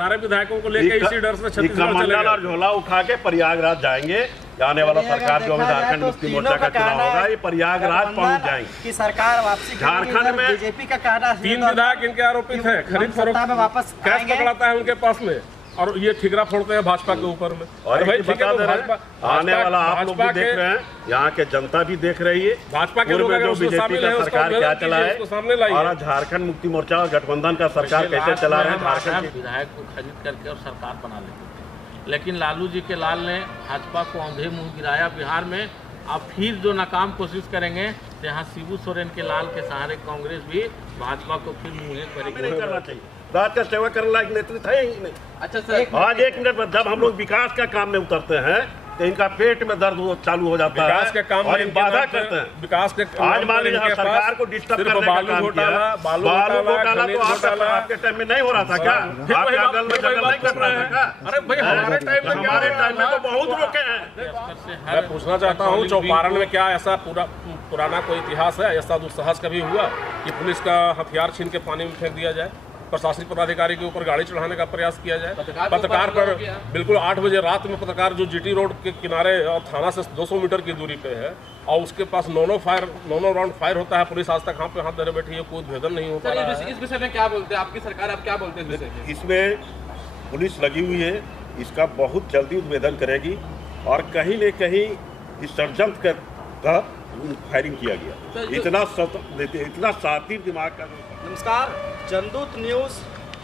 सारे विधायकों को लेकर इसी डर से छत्तीसगढ़ चले गए और झोला उठा के प्रयागराज जाएंगे। आने वाला सरकार जो झारखंड मुक्ति मोर्चा का चुनाव होगा, ये प्रयागराज पहुंच जाएंगे कि सरकार वापसी झारखंड में। बीजेपी का कहना 3 विधायक इनके आरोपित हैं, खरीद फरोख्त में वापस कैश पकड़ाता है उनके पास में, और ये ठिकरा फोड़ते हैं भाजपा के ऊपर में। और भाई बता दे रहे हैं, आने वाला आप लोग भी देख रहे हैं, यहाँ के जनता भी देख रही है, भाजपा के लोग जो बीजेपी का सरकार क्या चला है और झारखंड मुक्ति मोर्चा और गठबंधन का सरकार कैसे चला रहे हैं। झारखंड के विधायक को खरीद करके और सरकार बना लेते थे, लेकिन लालू जी के लाल ने भाजपा को औंधे मुंह गिराया बिहार में। अब फिर जो नाकाम कोशिश करेंगे तो यहाँ शिबू सोरेन के लाल के सहारे कांग्रेस भी भाजपा को फिर मुँह करेगी। नहीं करना चाहिए, राज का सेवा करने लायक नेतृत्व है ही नहीं। अच्छा सर, आज 1 मिनट जब हम लोग विकास का काम में उतरते हैं तो इनका पेट में दर्द चालू हो जाता है, विकास के काम और में बाधा करते हैं। विकास के आज मान लीजिए सरकार को डिस्टर्ब करने का काम किया। बालू घोटाला तो आपके टाइम में नहीं हो रहा था क्या? आपके अगल में जगह नहीं कर रहा था क्या? अरे भाई हमारे टाइम में तो बहुत रोके हैं। मैं पूछना चाहता हूँ, चौपारण में क्या ऐसा पुराना कोई इतिहास है, ऐसा दुस्साहस कभी हुआ कि पुलिस का हथियार छीन के पानी में फेंक दिया जाए, प्रशासनिक पदाधिकारी के ऊपर गाड़ी चढ़ाने का प्रयास किया जाए, पत्रकार पर बिल्कुल 8 बजे रात में पत्रकार जो जीटी रोड के किनारे और थाना से 200 मीटर की दूरी पे है, और उसके पास 9 राउंड फायर होता है, पुलिस आज तक हाथ पे हाथ धरे बैठी है, कोई भेदन नहीं हो पा रहा है। इस विषय में क्या बोलते हैं आपकी सरकार, आप क्या बोलते हैं इस विषय में? इसमें पुलिस लगी हुई है, इसका बहुत जल्दी उद्भेदन करेगी, और कहीं न कहीं इस षड्यंत्र का फायरिंग किया गया। इतना शातिर दिमाग का। नमस्कार, जनदूत न्यूज़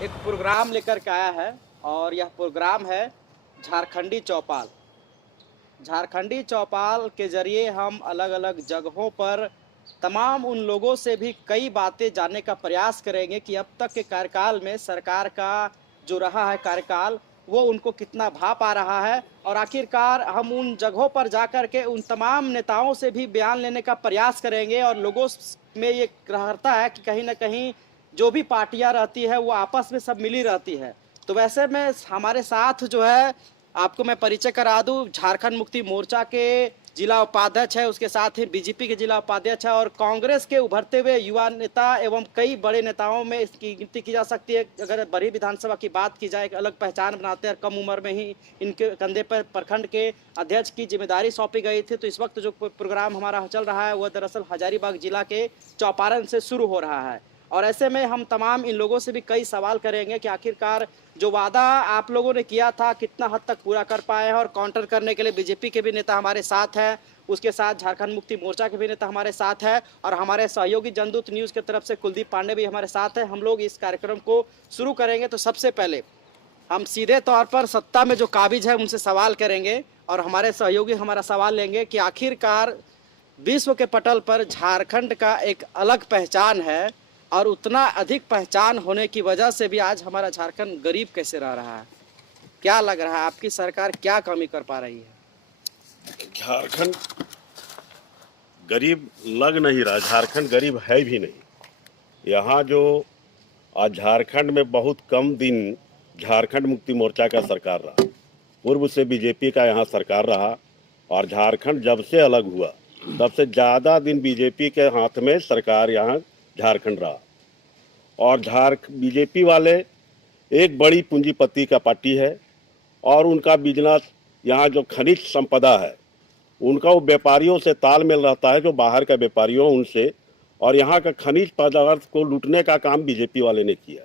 एक प्रोग्राम लेकर के आया है, और यह प्रोग्राम है झारखंडी चौपाल। झारखंडी चौपाल के जरिए हम अलग अलग जगहों पर तमाम उन लोगों से भी कई बातें जानने का प्रयास करेंगे कि अब तक के कार्यकाल में सरकार का जो रहा है कार्यकाल, वो उनको कितना भा पा रहा है, और आखिरकार हम उन जगहों पर जाकर के उन तमाम नेताओं से भी बयान लेने का प्रयास करेंगे। और लोगों में ये रहता है कि कहीं ना कहीं जो भी पार्टियां रहती है वो आपस में सब मिली रहती है। तो वैसे में हमारे साथ जो है, आपको मैं परिचय करा दूं, झारखंड मुक्ति मोर्चा के जिला उपाध्यक्ष है, उसके साथ ही बीजेपी के जिला उपाध्यक्ष है, और कांग्रेस के उभरते हुए युवा नेता एवं कई बड़े नेताओं में इसकी गिनती की जा सकती है। अगर बड़ी विधानसभा की बात की जाए, एक अलग पहचान बनाते हैं, कम उम्र में ही इनके कंधे पर प्रखंड के अध्यक्ष की जिम्मेदारी सौंपी गई थी। तो इस वक्त जो प्रोग्राम हमारा चल रहा है वह दरअसल हजारीबाग जिला के चौपारण से शुरू हो रहा है, और ऐसे में हम तमाम इन लोगों से भी कई सवाल करेंगे कि आखिरकार जो वादा आप लोगों ने किया था कितना हद तक पूरा कर पाए हैं। और काउंटर करने के लिए बीजेपी के भी नेता हमारे साथ हैं, उसके साथ झारखंड मुक्ति मोर्चा के भी नेता हमारे साथ हैं, और हमारे सहयोगी जनदूत न्यूज़ की तरफ से कुलदीप पांडे भी हमारे साथ हैं। हम लोग इस कार्यक्रम को शुरू करेंगे। तो सबसे पहले हम सीधे तौर पर सत्ता में जो काबिज है उनसे सवाल करेंगे, और हमारे सहयोगी हमारा सवाल लेंगे कि आखिरकार विश्व के पटल पर झारखंड का एक अलग पहचान है, और उतना अधिक पहचान होने की वजह से भी आज हमारा झारखंड गरीब कैसे रह रहा है? क्या लग रहा है, आपकी सरकार क्या कमी कर पा रही है? झारखंड गरीब लग नहीं रहा, झारखंड गरीब है भी नहीं। यहाँ जो आज झारखंड में बहुत कम दिन झारखंड मुक्ति मोर्चा का सरकार रहा, पूर्व से बीजेपी का यहाँ सरकार रहा, और झारखंड जब से अलग हुआ तब से ज़्यादा दिन बीजेपी के हाथ में सरकार यहाँ झारखंड रहा। और बीजेपी वाले एक बड़ी पूंजीपति का पार्टी है, और उनका बिजनेस यहाँ जो खनिज संपदा है उनका वो व्यापारियों से तालमेल रहता है, जो बाहर का व्यापारियों उनसे, और यहाँ का खनिज पदार्थ को लूटने का काम बीजेपी वाले ने किया।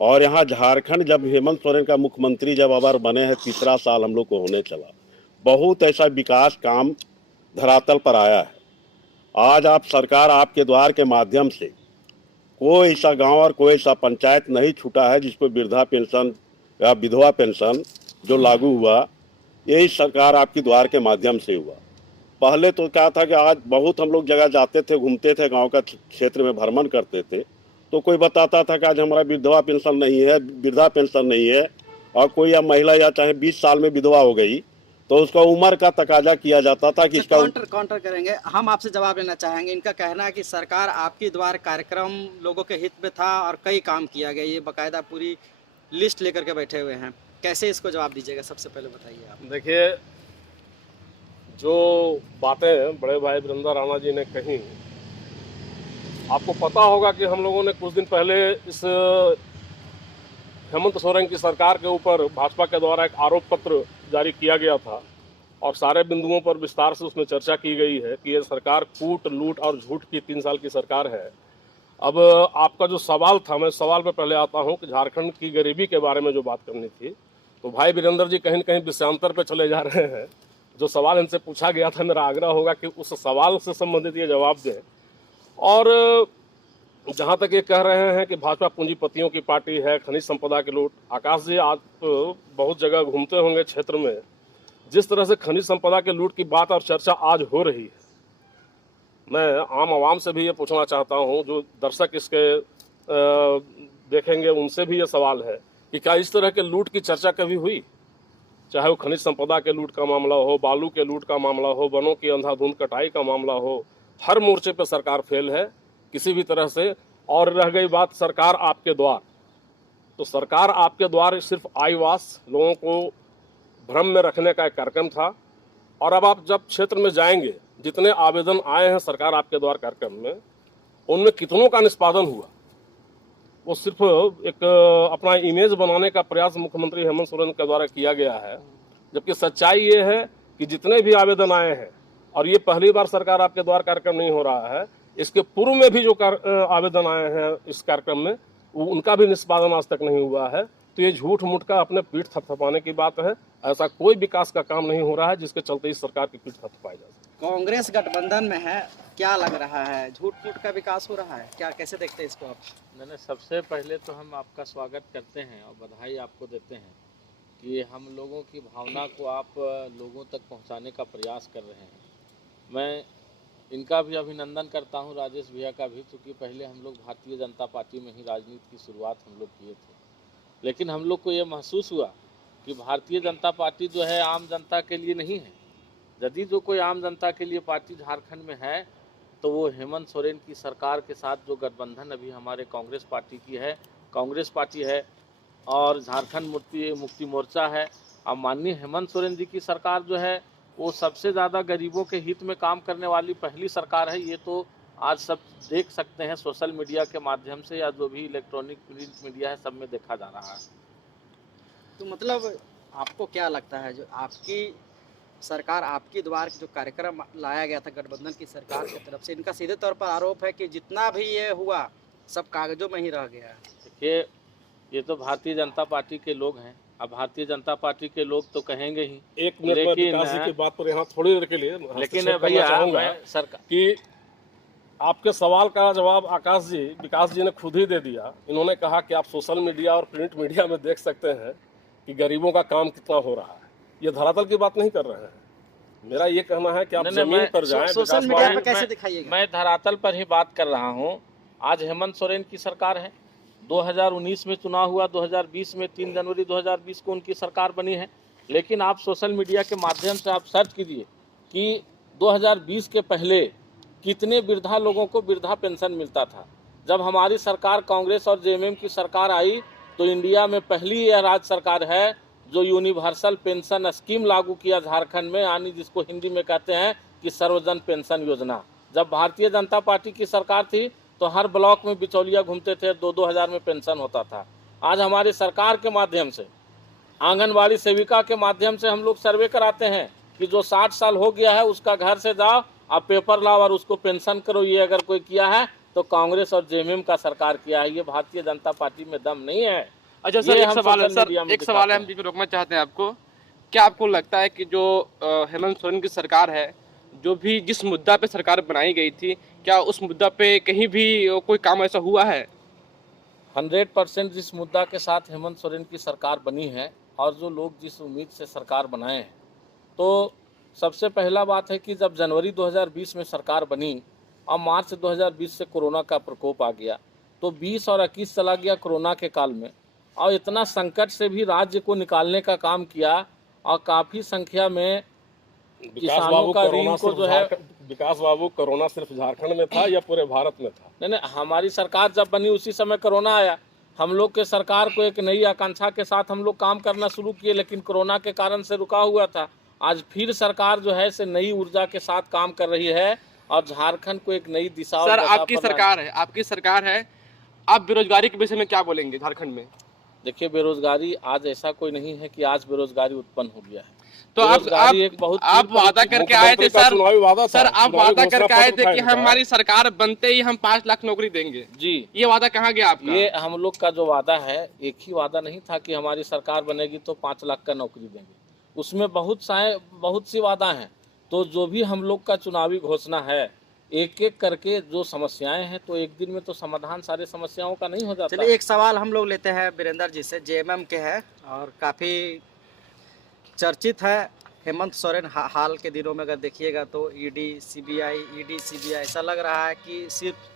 और यहाँ झारखंड जब हेमंत सोरेन का मुख्यमंत्री जब अबर बने हैं, 3रा साल हम लोग को होने चला, बहुत ऐसा विकास काम धरातल पर आया है। आज आप सरकार आपके द्वार के माध्यम से कोई ऐसा गांव और कोई ऐसा पंचायत नहीं छूटा है जिसको वृद्धा पेंशन या विधवा पेंशन जो लागू हुआ, यही सरकार आपके द्वार के माध्यम से हुआ। पहले तो क्या था कि आज बहुत हम लोग जगह जाते थे, घूमते थे, गांव का क्षेत्र में भ्रमण करते थे, तो कोई बताता था कि आज हमारा विधवा पेंशन नहीं है, वृद्धा पेंशन नहीं है, और कोई या महिला या चाहे 20 साल में विधवा हो गई तो उसका उम्र का तकाजा किया जाता था कि इसका काउंटर करेंगे। हम आपसे जवाब लेना चाहेंगे। इनका कहना है कि सरकार आपके द्वार कार्यक्रम लोगों के हित में था और कई काम किया गया, ये बाकायदा पूरी लिस्ट लेकर के बैठे हुए हैं, कैसे इसको जवाब दीजिएगा? सबसे पहले बताइए आप। देखिए, जो बातें बड़े भाई वृंदा राणा जी ने कही, आपको पता होगा कि हम लोगों ने कुछ दिन पहले इस हेमंत सोरेन की सरकार के ऊपर भाजपा के द्वारा एक आरोप पत्र जारी किया गया था और सारे बिंदुओं पर विस्तार से उसमें चर्चा की गई है कि ये सरकार कूट लूट और झूठ की 3 साल की सरकार है। अब आपका जो सवाल था, मैं सवाल पे पहले आता हूं कि झारखंड की गरीबी के बारे में जो बात करनी थी, तो भाई वीरेंद्र जी कहीं न कहीं विषयांतर पे चले जा रहे हैं। जो सवाल इनसे पूछा गया था, मेरा आग्रह होगा कि उस सवाल से संबंधित ये जवाब दें। और जहाँ तक ये कह रहे हैं कि भाजपा पूंजीपतियों की पार्टी है, खनिज संपदा की लूट, आकाश जी आज बहुत जगह घूमते होंगे क्षेत्र में, जिस तरह से खनिज संपदा के लूट की बात और चर्चा आज हो रही है, मैं आम आवाम से भी ये पूछना चाहता हूँ, जो दर्शक इसके देखेंगे उनसे भी ये सवाल है कि क्या इस तरह के लूट की चर्चा कभी हुई? चाहे वो खनिज संपदा के लूट का मामला हो, बालू के लूट का मामला हो, वनों की अंधाधुंध कटाई का मामला हो, हर मोर्चे पर सरकार फेल है किसी भी तरह से। और रह गई बात सरकार आपके द्वार, तो सरकार आपके द्वार सिर्फ आईवास, लोगों को भ्रम में रखने का एक कार्यक्रम था। और अब आप जब क्षेत्र में जाएंगे, जितने आवेदन आए हैं सरकार आपके द्वार कार्यक्रम में, उनमें कितनों का निष्पादन हुआ? वो सिर्फ एक अपना इमेज बनाने का प्रयास मुख्यमंत्री हेमंत सोरेन के द्वारा किया गया है, जबकि सच्चाई ये है कि जितने भी आवेदन आए हैं, और ये पहली बार सरकार आपके द्वार कार्यक्रम नहीं हो रहा है, इसके पूर्व में भी जो आवेदन आए हैं इस कार्यक्रम में, उनका भी निष्पादन आज तक नहीं हुआ है। तो ये झूठ मूठ का अपने पीठ थपथपाने की बात है। ऐसा कोई विकास का काम नहीं हो रहा है जिसके चलते इस सरकार की पीठ थपथपाई जा सके। कांग्रेस गठबंधन में है, क्या लग रहा है, झूठ मूठ का विकास हो रहा है क्या? कैसे देखते हैं इसको आप? मैंने सबसे पहले तो हम आपका स्वागत करते हैं और बधाई आपको देते हैं कि हम लोगों की भावना को आप लोगों तक पहुंचाने का प्रयास कर रहे हैं। मैं इनका भी अभिनंदन करता हूं, राजेश भैया का भी, क्योंकि पहले हम लोग भारतीय जनता पार्टी में ही राजनीति की शुरुआत हम लोग किए थे, लेकिन हम लोग को ये महसूस हुआ कि भारतीय जनता पार्टी जो है आम जनता के लिए नहीं है। यदि जो कोई आम जनता के लिए पार्टी झारखंड में है तो वो हेमंत सोरेन की सरकार के साथ जो गठबंधन अभी हमारे कांग्रेस पार्टी की है, कांग्रेस पार्टी है और झारखंड मुक्ति मोर्चा है। अब माननीय हेमंत सोरेन जी की सरकार जो है वो सबसे ज़्यादा गरीबों के हित में काम करने वाली पहली सरकार है। ये तो आज सब देख सकते हैं सोशल मीडिया के माध्यम से, या जो भी इलेक्ट्रॉनिक प्रिंट मीडिया है, सब में देखा जा रहा है। तो मतलब आपको क्या लगता है, जो आपकी सरकार, आपके द्वार जो कार्यक्रम लाया गया था गठबंधन की सरकार की तरफ से, इनका सीधे तौर पर आरोप है कि जितना भी ये हुआ सब कागजों में ही रह गया है? देखिए, ये तो भारतीय जनता पार्टी के लोग हैं। अब भारतीय जनता पार्टी के लोग तो कहेंगे ही। एक मिनट में विकास जी की बात पर यहाँ थोड़ी देर के लिए लेकिन भैया सरकार कि आपके सवाल का जवाब आकाश जी, विकास जी ने खुद ही दे दिया। इन्होंने कहा कि आप सोशल मीडिया और प्रिंट मीडिया में देख सकते हैं कि गरीबों का काम कितना हो रहा है। ये धरातल की बात नहीं कर रहे हैं। मेरा ये कहना है कि आप जमीन पर जाएं, सोशल मीडिया पर कैसे दिखाइएगा? मैं धरातल पर ही बात कर रहा हूँ। आज हेमंत सोरेन की सरकार है, 2019 में चुनाव हुआ, 2020 में 3 जनवरी 2020 को उनकी सरकार बनी है। लेकिन आप सोशल मीडिया के माध्यम से आप सर्च कीजिए कि 2020 के पहले कितने वृद्धा लोगों को वृद्धा पेंशन मिलता था। जब हमारी सरकार कांग्रेस और जेएमएम की सरकार आई तो इंडिया में पहली यह राज्य सरकार है जो यूनिवर्सल पेंशन स्कीम लागू किया झारखंड में, यानी जिसको हिंदी में कहते हैं कि सर्वजन पेंशन योजना। जब भारतीय जनता पार्टी की सरकार थी तो हर ब्लॉक में बिचौलिया घूमते थे, 2-2 हज़ार में पेंशन होता था। आज हमारी सरकार के माध्यम से, आंगनबाड़ी सेविका के माध्यम से हम लोग सर्वे कराते हैं कि जो 60 साल हो गया है उसका घर से जाओ, आप पेपर लाओ और उसको पेंशन करो। ये अगर कोई किया है तो कांग्रेस और जेएमएम का सरकार किया है, ये भारतीय जनता पार्टी में दम नहीं है। अच्छा सर, एक सवाल है सर, एक सवाल है, हम जिसमें रोकना चाहते हैं आपको। क्या आपको लगता है कि जो हेमंत सोरेन की सरकार है, जो भी जिस मुद्दा पे सरकार बनाई गई थी, क्या उस मुद्दा पे कहीं भी कोई काम ऐसा हुआ है? 100% जिस मुद्दा के साथ हेमंत सोरेन की सरकार बनी है और जो लोग जिस उम्मीद से सरकार बनाए हैं, तो सबसे पहला बात है कि जब जनवरी 2020 में सरकार बनी और मार्च 2020 से कोरोना का प्रकोप आ गया, तो 20 और 21 चला गया कोरोना के काल में, और इतना संकट से भी राज्य को निकालने का काम किया और काफ़ी संख्या में किसानों का ऋण को जो है। विकास बाबू, कोरोना सिर्फ झारखंड में था या पूरे भारत में था? नहीं, हमारी सरकार जब बनी उसी समय कोरोना आया। हम लोग के सरकार को एक नई आकांक्षा के साथ हम लोग काम करना शुरू किए, लेकिन कोरोना के कारण से रुका हुआ था। आज फिर सरकार जो है से नई ऊर्जा के साथ काम कर रही है और झारखंड को एक नई दिशा। सर, आपकी सरकार है, आप बेरोजगारी के विषय में क्या बोलेंगे झारखंड में? देखिए, बेरोजगारी आज ऐसा कोई नहीं है कि आज बेरोजगारी उत्पन्न हो गया है। तो आप बेरोजगारी एक बहुत आप वादा करके आए थे सर, चुनावी वादा था, सर आप चुनावी वादा घोषणा करके आए पत्र थे था कि इनका। हमारी सरकार बनते ही हम 5 लाख नौकरी देंगे। जी, ये वादा कहाँ गया आपका? ये हम लोग का जो वादा है, एक ही वादा नहीं था कि हमारी सरकार बनेगी तो 5 लाख का नौकरी देंगे। उसमें बहुत सी वादा हैं। तो जो भी हम लोग का चुनावी घोषणा है, एक एक करके जो समस्याएं हैं, तो एक दिन में तो समाधान सारे समस्याओं का नहीं हो जाता। चलिए एक सवाल हम लोग लेते हैं वीरेंद्र जी से, जेएमएम के हैं और काफ़ी चर्चित है हेमंत सोरेन। हाल के दिनों में अगर देखिएगा तो ईडी सीबीआई ऐसा लग रहा है कि सिर्फ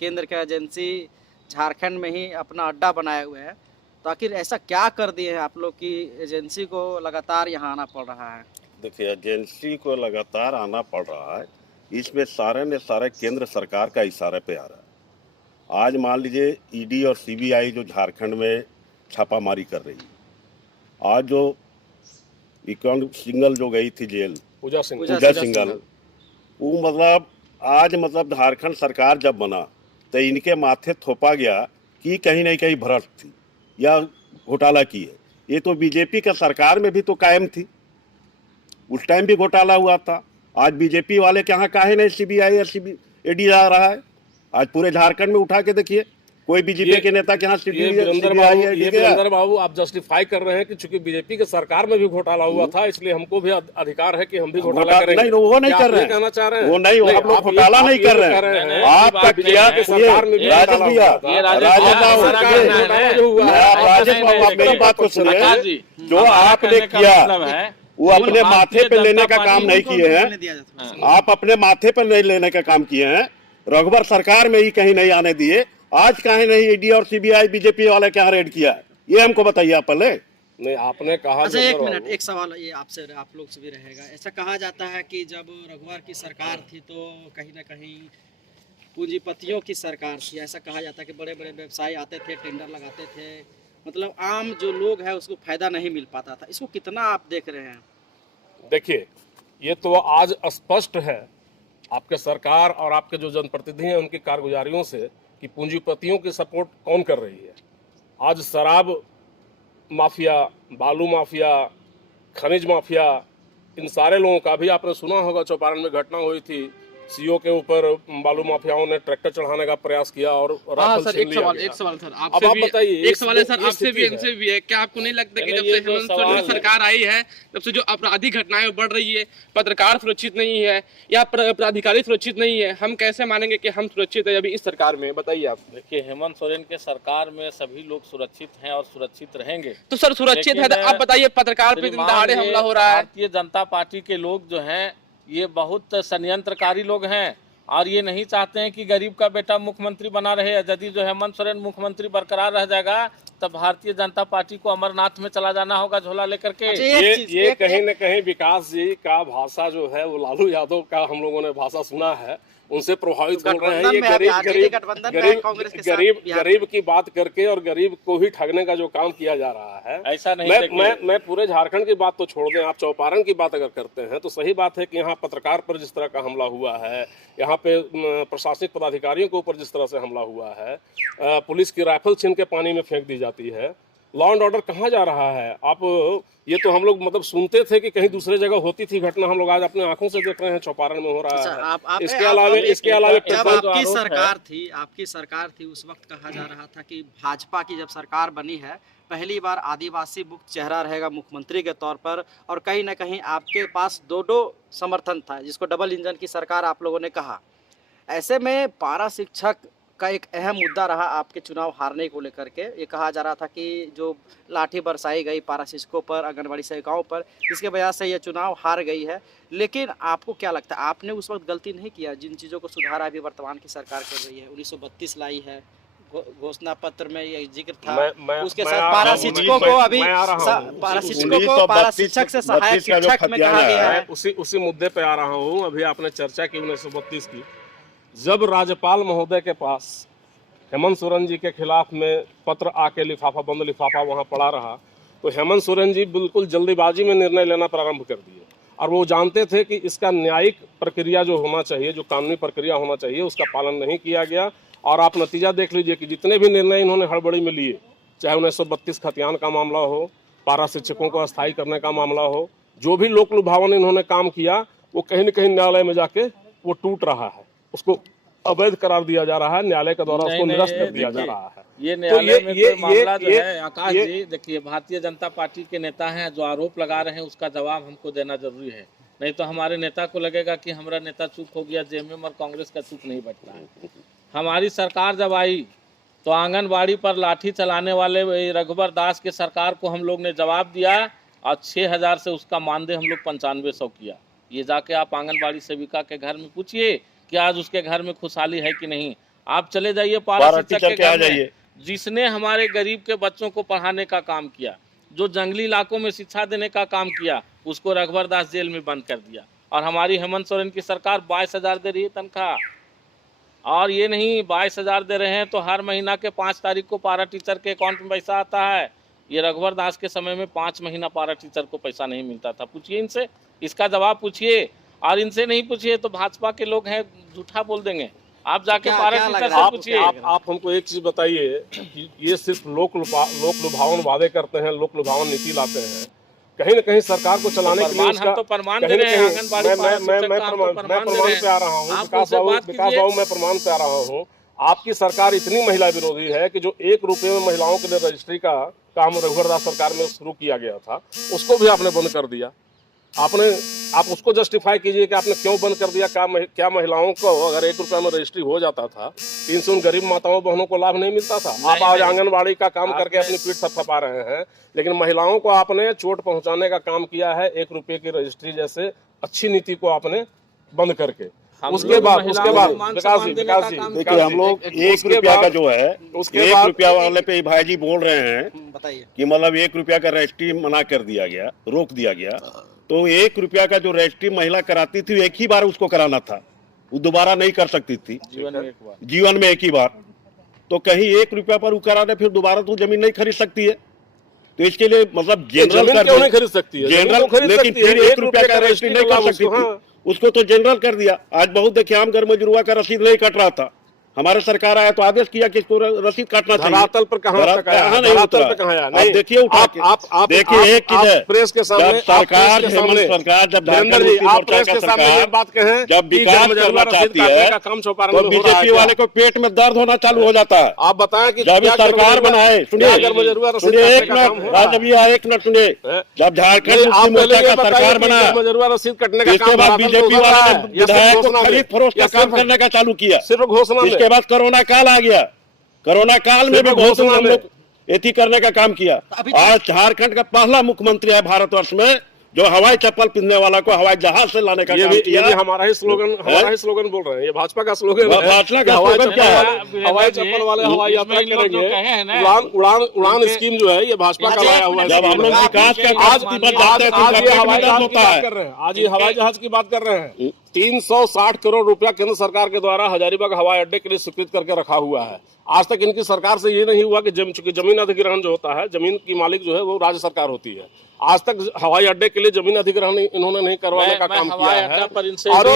केंद्र की एजेंसी झारखंड में ही अपना अड्डा बनाए हुए हैं। तो आखिर ऐसा क्या कर दिए हैं आप लोग की एजेंसी को लगातार यहाँ आना पड़ रहा है? देखिए, एजेंसी को लगातार आना पड़ रहा है, इसमें सारे केंद्र सरकार का इशारे पे आ रहा है। आज मान लीजिए ईडी और सीबीआई जो झारखंड में छापामारी कर रही है, आज जो इकॉन सिंगल जो गई थी जेल, पूजा सिंगल, वो मतलब आज मतलब झारखंड सरकार जब बना तो इनके माथे थोपा गया कि कहीं नहीं कहीं भ्रष्ट थी या घोटाला की है। ये तो बीजेपी का सरकार में भी तो कायम थी, उस टाइम भी घोटाला हुआ था। आज बीजेपी वाले के यहाँ काहे नहीं सीबीआई या ईडी आ रहा है? आज पूरे झारखंड में उठा के देखिए, कोई बीजेपी के नेता के यहाँ वीरेंद्र बाबू आप जस्टिफाई कर रहे हैं कि चूंकि बीजेपी के सरकार में भी घोटाला हुआ था, इसलिए हमको भी अधिकार है कि हम भी घोटाला करेंगे। नहीं, वो नहीं कर रहे हैं, कहना चाह रहे हैं वो नहीं, आप लोग घोटाला नहीं कर रहे हैं। आपका किया सरकार में भी राजेश भैया, राजेश बाबू आप मेरी बात को सुनिए। जो आपने किया वो अपने माथे पे लेने का काम नहीं किए हैं, आप अपने माथे पर नहीं लेने का काम किए हैं। रघुवर सरकार में ही कहीं नहीं आने दिए, आज कहीं नहीं ईडी और सीबीआई बीजेपी वाले क्या रेड किया है, ये हमको बताइए आप पहले। नहीं, आपने कहा। अच्छा एक मिनट, एक सवाल ये आपसे आप लोग से भी रहेगा। ऐसा कहा जाता है कि जब रघुवर की सरकार थी तो कहीं ना कहीं पूंजीपतियों की सरकार थी। ऐसा कहा जाता है कि बड़े बड़े व्यवसायी आते थे, टेंडर लगाते थे, मतलब आम जो लोग हैं उसको फायदा नहीं मिल पाता था। इसको कितना आप देख रहे हैं? देखिए, ये तो आज स्पष्ट है आपके सरकार और आपके जो जनप्रतिनिधि हैं उनकी कारगुजारियों से कि पूंजीपतियों की सपोर्ट कौन कर रही है। आज शराब माफिया, बालू माफिया, खनिज माफिया, इन सारे लोगों का भी आपने सुना होगा, चौपारण में घटना हुई थी, सीओ के ऊपर बालू माफियाओं ने ट्रैक्टर चढ़ाने का प्रयास किया और राइफल छीन लिया गया। एक सवाल सर अब आप बताइए, एक सवाल है सर आपसे भी, इनसे भी है। क्या आपको नहीं लगता कि जब से हेमंत सोरेन की सरकार आई है तब से जो आपराधिक घटनाएं बढ़ रही है, पत्रकार सुरक्षित नहीं है या प्राधिकारी सुरक्षित नहीं है, हम कैसे मानेंगे कि हम सुरक्षित है अभी इस सरकार में? बताइए आप। देखिए, हेमंत सोरेन के सरकार में सभी लोग सुरक्षित हैं और सुरक्षित रहेंगे। तो सर सुरक्षित है, आप बताइए पत्रकार पे दिन दहाड़े हमला हो रहा है। भारतीय जनता पार्टी के लोग जो हैं ये बहुत षड्यंत्रकारी लोग हैं और ये नहीं चाहते हैं कि गरीब का बेटा मुख्यमंत्री बना रहे। यदि जो हेमंत सोरेन मुख्यमंत्री बरकरार रह जाएगा तब भारतीय जनता पार्टी को अमरनाथ में चला जाना होगा झोला लेकर के। ये कहीं न कहीं विकास जी का भाषा जो है वो लालू यादव का हम लोगों ने भाषा सुना है, उनसे प्रभावित हो रहे हैं। ये गरीब की बात करके और गरीब को ही ठगने का जो काम किया जा रहा है, ऐसा नहीं। मैं पूरे झारखंड की बात तो छोड़ दें, आप चौपारण की बात अगर करते हैं तो सही बात है कि यहाँ पत्रकार पर जिस तरह का हमला हुआ है, यहाँ पे प्रशासनिक पदाधिकारियों के ऊपर जिस तरह से हमला हुआ है, पुलिस की राइफल छीन के पानी में फेंक दी जाती है, लॉ एंड ऑर्डर कहाँ जा रहा है? आप ये तो हम लोग मतलब सुनते थे कि कहीं दूसरे जगह होती थी घटना, हम लोग आज अपने आंखों से देख रहे हैं चौपारण में हो रहा है। इसके अलावा जब आपकी सरकार थी उस वक्त कहा जा रहा था कि भाजपा की जब सरकार बनी है पहली बार आदिवासी मुक्त चेहरा रहेगा मुख्यमंत्री के तौर पर, और कहीं ना कहीं आपके पास दो समर्थन था जिसको डबल इंजन की सरकार आप लोगों ने कहा। ऐसे में पारा शिक्षक का एक अहम मुद्दा रहा आपके चुनाव हारने को लेकर के। ये कहा जा रहा था कि जो लाठी बरसाई गई पारा शिक्षकों पर, आंगनबाड़ी सेविकाओं पर, जिसके वजह से ये चुनाव हार गई है। लेकिन आपको क्या लगता है, आपने उस वक्त गलती नहीं किया? जिन चीज़ों को सुधारा अभी वर्तमान की सरकार कर रही है, 1932 लाई है, घोषणा पत्र में ये जिक्र था, उसके साथ पारा शिक्षकों को अभी पारा शिक्षक से सहायक शिक्षक में कहा गया है। उसी मुद्दे पे आ रहा हूँ। अभी आपने चर्चा की 1932 की, जब राज्यपाल महोदय के पास हेमंत सोरेन जी के खिलाफ में पत्र आके लिफाफा बंद लिफाफा वहाँ पड़ा रहा, तो हेमंत सोरेन जी बिल्कुल जल्दीबाजी में निर्णय लेना प्रारंभ कर दिए। और वो जानते थे कि इसका न्यायिक प्रक्रिया जो होना चाहिए, जो कानूनी प्रक्रिया होना चाहिए, उसका पालन नहीं किया गया। और आप नतीजा देख लीजिए कि जितने भी निर्णय इन्होंने हड़बड़ी में लिए, चाहे 1932 खतियान का मामला हो, पारा शिक्षकों को अस्थायी करने का मामला हो, जो भी लोक लुभावन इन्होंने काम किया वो कहीं न कहीं न्यायालय में जाके वो टूट रहा है, उसको अवैध करार दिया जा रहा है, न्यायालय के द्वारा उसको निरस्त कर दिया जा रहा है। ये न्यायालय में कोई मामला जो है आकाश जी, देखिए भारतीय जनता पार्टी के नेता हैं जो आरोप लगा रहे हैं, उसका जवाब हमको देना जरूरी है, नहीं तो हमारे नेता को लगेगा कि हमारा नेता चुप हो गया, जेएमएम और कांग्रेस का चुप नहीं बचता है। हमारी सरकार जब आई तो आंगनबाड़ी पर लाठी चलाने वाले रघुवर दास के सरकार को हम लोग ने जवाब दिया और 6,000 से उसका मानदेय हम लोग 9500 किया। ये जाके आप आंगनबाड़ी सेविका के घर में पूछिए कि आज उसके घर में खुशहाली है कि नहीं। आप चले जाइए पारा शिक्षक के घर में, जिसने हमारे गरीब के बच्चों को पढ़ाने का काम किया, जो जंगली इलाकों में शिक्षा देने का काम किया, उसको रघुवर दास जेल में बंद कर दिया। और हमारी हेमंत सोरेन की सरकार 22,000 दे रही है तनख्वाह, और ये नहीं 22,000 दे रहे हैं तो हर महीना के 5 तारीख को पारा टीचर के अकाउंट में पैसा आता है। ये रघुवर दास के समय में 5 महीना पारा टीचर को पैसा नहीं मिलता था। पूछिए इनसे, इसका जवाब पूछिए, और इनसे नहीं पूछिए तो भाजपा के लोग हैं झूठा बोल देंगे। आप जाके पारा टीचर से पूछिए। आप हमको एक चीज बताइए कि ये सिर्फ लोक लुभावन वादे करते हैं, लोक लुभावन नीति लाते हैं, कहीं न कहीं सरकार को चलाने के लिए हम तो प्रमाण दे रहे हैं। आंगनबाड़ी मैं प्रमाण पे आ रहा हूँ, विकास बाबू मैं प्रमाण पे आ रहा हूँ। आपकी सरकार इतनी महिला विरोधी है कि जो 1 रुपये में महिलाओं के लिए रजिस्ट्री का काम रघुवर दास सरकार में शुरू किया गया था, उसको भी आपने बंद कर दिया। आप उसको जस्टिफाई कीजिए कि आपने क्यों बंद कर दिया। क्या महिलाओं को अगर 1 रुपया में रजिस्ट्री हो जाता था, 300 गरीब माताओं बहनों को लाभ नहीं मिलता था? आप आज आंगनबाड़ी का काम करके अपनी पीठ थपथपा रहे हैं, लेकिन महिलाओं को आपने चोट पहुंचाने का काम किया है 1 रुपये की रजिस्ट्री जैसे अच्छी नीति को आपने बंद करके। उसके बाद विकास जी देखिए, हम लोग 1 रुपया का जो है, उसके 1 रुपया वाले पे भाई जी बोल रहे हैं बताइए कि मतलब 1 रुपया का रजिस्ट्री मना कर दिया गया, रोक दिया गया। तो 1 रुपया का जो रजिस्ट्री महिला कराती थी, एक ही बार उसको कराना था, वो दोबारा नहीं कर सकती थी जीवन में एक ही बार। तो कहीं 1 रुपया पर वो कराने फिर दोबारा तो जमीन नहीं खरीद सकती है। तो इसके लिए मतलब जनरल क्यों नहीं खरीद सकती है? जनरल, लेकिन फिर 1 रुपया का रजिस्ट्री नहीं कर सकती थी, उसको तो जनरल कर दिया। आज बहुत देखिए आम घर मजदूरवा का रसीद नहीं कट रहा था, हमारे सरकार आया तो आदेश किया कि इसको रसीद काटना चाहिए। धरातल पर कहाँ नहीं उतरा? नहीं, देखिए उठा के देखिए एक चीज है, प्रेस के सामने सरकार जब बात कहें, जब विकास करना चाहती है तो बीजेपी वाले को पेट में दर्द होना चालू हो जाता है। आप बताएं कि जब सरकार बनाए, सुनिए 1 मिनट सुनिए, जब झारखंड मुक्ति मोर्चा का सरकार बना, रसीद कटने का इसके बाद बीजेपी वाले ने विधायक को खरीद फरोख्त का काम करने का चालू किया। सिर्फ घोषणा, इसके बाद कोरोना काल आ गया, कोरोना काल में भी घोषणा हम लोग एथी करने का काम किया। आज झारखंड का पहला मुख्यमंत्री है भारतवर्ष में जो हवाई चप्पल पहनने वाला को हवाई जहाज से लाने का काम किया। ये हमारा ही स्लोगन बोल रहे हैं, ये भाजपा का स्लोगन है। भाजपा का स्लोगन क्या है? हवाई चप्पल वाले हवाई यात्रा करेंगे, उड़ान स्कीम जो है ये भाजपा का लाया हुआ है। जब हम लोग विकास के आज ये हवाई जहाज की बात कर रहे हैं। 360 करोड़ रुपया केंद्र सरकार के द्वारा हजारीबाग हवाई अड्डे के लिए स्वीकृत करके रखा हुआ है। आज तक इनकी सरकार से ये नहीं हुआ कि चूंकि जमीन अधिग्रहण जो होता है, जमीन की मालिक जो है वो राज्य सरकार होती है। आज तक हवाई अड्डे के लिए जमीन अधिग्रहण इन्होंने नहीं करवाने का काम किया है। और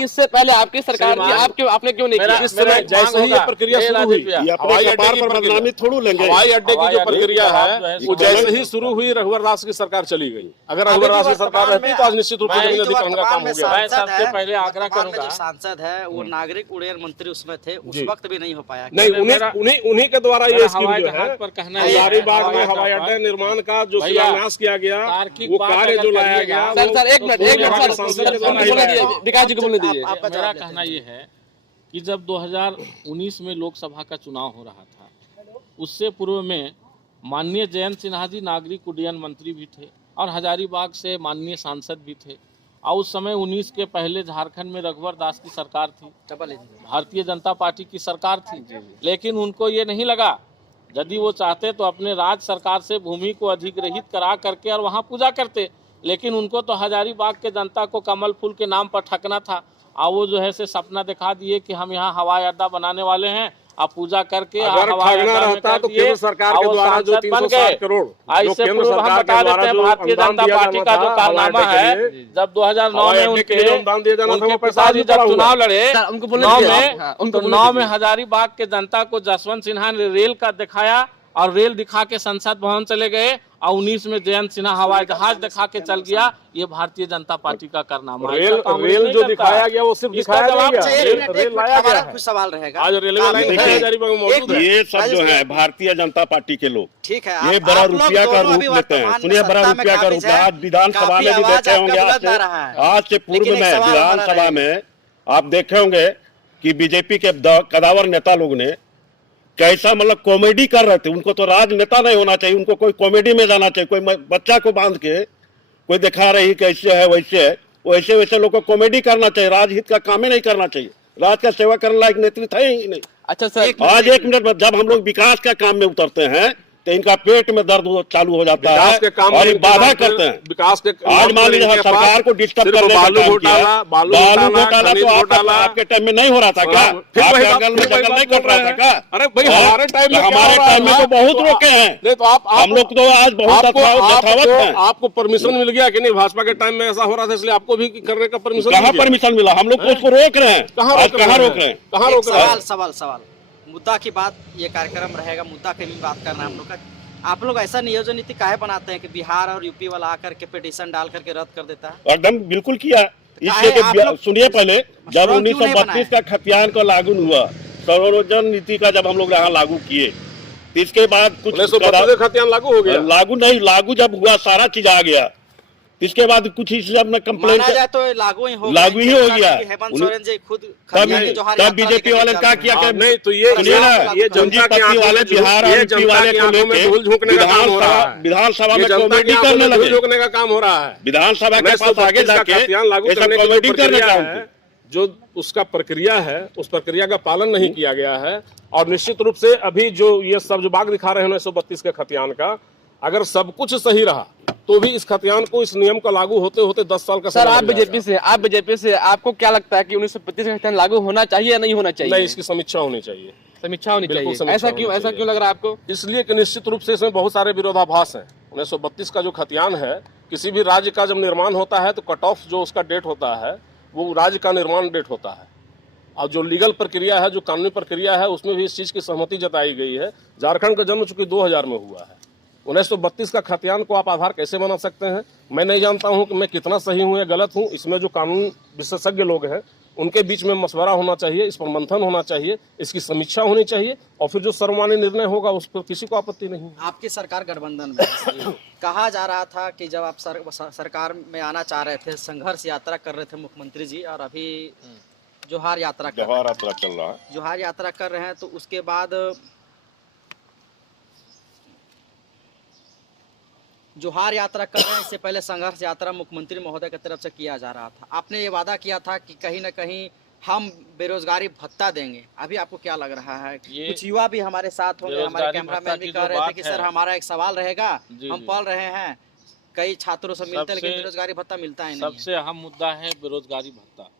इससे पहले आपकी सरकार थी, आपने क्यों नहीं किया? इस समय जैसे ही ये प्रक्रिया शुरू हुई, हवाई अड्डे की बदनामी थोड़ी लेंगे। हवाई अड्डे की जो प्रक्रिया है वो जैसे ही शुरू हुई, रघुवर दास की सरकार चली गई। अगर रघुवर दास की सरकार रहती तो आज निश्चित रूप से जमीन अधिग्रहण का काम हो गया। मैं सबसे पहले आग्रह करूंगा, सांसद है वो नागरिक उड्डयन मंत्री उसमें थे, उस वक्त भी नहीं हो पाया। नहीं, उन्हीं के द्वारा ये स्कीम जो है पर कहना हजारीबाग में हवाई अड्डे निर्माण का जो शिलान्यास किया गया, वो कार्य जो लाया गया। सर एक मिनट विकास जी को बोलने दीजिए। मेरा कहना ये है कि जब 2019 में लोकसभा का चुनाव हो रहा था, उससे पूर्व में माननीय जयंत सिन्हा जी नागरिक उड्डयन मंत्री भी थे और हजारीबाग से माननीय सांसद भी थे। और उस समय 19 के पहले झारखंड में रघुवर दास की सरकार थी, भारतीय जनता पार्टी की सरकार थी। लेकिन उनको ये नहीं लगा, यदि वो चाहते तो अपने राज्य सरकार से भूमि को अधिग्रहित करा करके और वहाँ पूजा करते। लेकिन उनको तो हजारीबाग के जनता को कमल फूल के नाम पर ठगना था। और वो जो है से सपना दिखा दिए कि हम यहाँ हवाई अड्डा बनाने वाले हैं, आप पूजा करके अगर ठगना रहता तो केंद्र सरकार के द्वारा जो 360 करोड़ जो केंद्र सरकार के द्वारा जो भारतीय जनता पार्टी का जो कारनामा है, जब 2009 में उनके पिताजी जब चुनाव लड़े, 9 में हजारीबाग के जनता को जसवंत सिन्हा ने रेल का दिखाया और रेल दिखा के संसद भवन चले गए और 19 में जयंत सिन्हा हवाई जहाज दिखा के चल गया। ये भारतीय जनता पार्टी का कारनामा है। रेल जो दिखाया गया वो सिर्फ दिखाया नहीं गया, रेल लाया गया है। कुछ सवाल रहेगा आज रेलवे लाइन मौजूद है। ये सब जो है भारतीय जनता पार्टी के लोग, ठीक है, ये बड़ा रुपया का रूप लेते हैं। सुनिए, बड़ा रुपया का रूप। आज विधानसभा में भी देखे होंगे, आज से पूर्व में विधानसभा में आप देखे होंगे कि बीजेपी के कदावर नेता लोग ने कैसा मतलब कॉमेडी कर रहे थे। उनको तो राजनेता नहीं होना चाहिए, उनको कोई कॉमेडी में जाना चाहिए। कोई बच्चा को बांध के कोई दिखा रही कैसे है वैसे है, वैसे वैसे लोग को कॉमेडी करना चाहिए। राजहित का काम ही नहीं करना चाहिए। राज का सेवा करने लायक नेतृत्व है ही नहीं। अच्छा सर, आज एक मिनट, जब हम लोग विकास का काम में उतरते हैं तो इनका पेट में दर्द चालू हो जाता है और ये बाधा करते हैं। विकास के आज मान लीजिए सरकार को डिस्टर्ब करने का काम किया। बालू घोटाला तो आपके टाइम में नहीं हो रहा था क्या? आपके अगल में जंगल नहीं कट रहा था क्या? अरे भाई, हमारे टाइम में तो बहुत रोके हैं। नहीं तो हम लोग तो आज बहुत यथावत हैं। आपको परमिशन मिल गया कि नहीं? भाजपा के टाइम में ऐसा हो रहा था, इसलिए आपको भी करने का परमिशन। कहाँ परमिशन मिला? हम लोग तो उसको रोक रहे हैं। कहाँ रोक रहे हैं? कहाँ रोक रहे हैं? सवाल मुद्दा की बात, ये कार्यक्रम रहेगा, मुद्दा की भी बात करना हम लोग का। आप लोग ऐसा नियोजन नीति काहे बनाते हैं कि बिहार और यूपी वाला आकर के पिटीशन डाल करके रद्द कर देता है? एकदम बिल्कुल किया। इसलिए सुनिए, पहले जब 1932 का खतियान का लागू हुआ, संयोजन नीति का जब हम लोग यहाँ लागू किए, इसके बाद कुछ खतियान लागू हो गया। लागू नहीं, लागू जब हुआ सारा चीज आ गया। इसके बाद कुछ इस सब में कंप्लेंट तो लागू ही हो गया। हेमंत सोरेन जी खुद तब बीजेपी वाले क्या किया कि नहीं, तो ये पूंजीपति वाले बिहार और यूपी वाले को लेके विधानसभा में कॉमेडी करने लगे। झोंकने का काम हो रहा है। विधानसभा के पास आगे जाके लागू करने की कॉमेडी करने का जो उसका प्रक्रिया है, उस प्रक्रिया का पालन नहीं किया गया है। और निश्चित रूप से अभी जो ये सब जो बाग दिखा रहे हैं 1932 के खतियान का, अगर सब कुछ सही रहा तो भी इस खतियान को, इस नियम का लागू होते होते 10 साल का। सर, आप बीजेपी से आपको क्या लगता है कि 1932 का खतियान लागू होना चाहिए या नहीं होना चाहिए? नहीं, इसकी समीक्षा होनी चाहिए। समीक्षा होनी चाहिए। ऐसा क्यों लग रहा है आपको? इसलिए कि निश्चित रूप से इसमें बहुत सारे विरोधाभास हैं। 1932 का जो खतियान है, किसी भी राज्य का जब निर्माण होता है तो कट ऑफ जो उसका डेट होता है वो राज्य का निर्माण डेट होता है। और जो लीगल प्रक्रिया है, जो कानूनी प्रक्रिया है, उसमें भी इस चीज की सहमति जताई गई है। झारखंड का जन्म चूंकि 2000 में हुआ है, 1932 का खतियान को आप आधार कैसे बना सकते हैं? मैं नहीं जानता हूं कि मैं कितना सही हूं या गलत हूं। इसमें जो कानून विशेषज्ञ लोग हैं उनके बीच में मशवरा होना चाहिए, इस पर मंथन होना चाहिए, इसकी समीक्षा होनी चाहिए और फिर जो सर्वमान्य निर्णय होगा उस पर किसी को आपत्ति नहीं। आपकी सरकार गठबंधन में कहा जा रहा था कि जब आप सरकार में आना चाह रहे थे, संघर्ष यात्रा कर रहे थे मुख्यमंत्री जी, और अभी जोहार यात्रा चल रहा है, जोहार यात्रा कर रहे हैं, तो उसके बाद जोहार यात्रा कर रहे हैं, इससे पहले संघर्ष यात्रा मुख्यमंत्री महोदय की तरफ से किया जा रहा था। आपने ये वादा किया था कि कहीं न कहीं हम बेरोजगारी भत्ता देंगे। अभी आपको क्या लग रहा है? कुछ युवा भी हमारे साथ होंगे, हमारे कैमरामैन भी कह रहे थे कि सर हमारा एक सवाल रहेगा, हम पढ़ रहे हैं, कई छात्रों से मिलते लेकिन बेरोजगारी भत्ता मिलता है नहीं। सबसे अहम मुद्दा है बेरोजगारी भत्ता,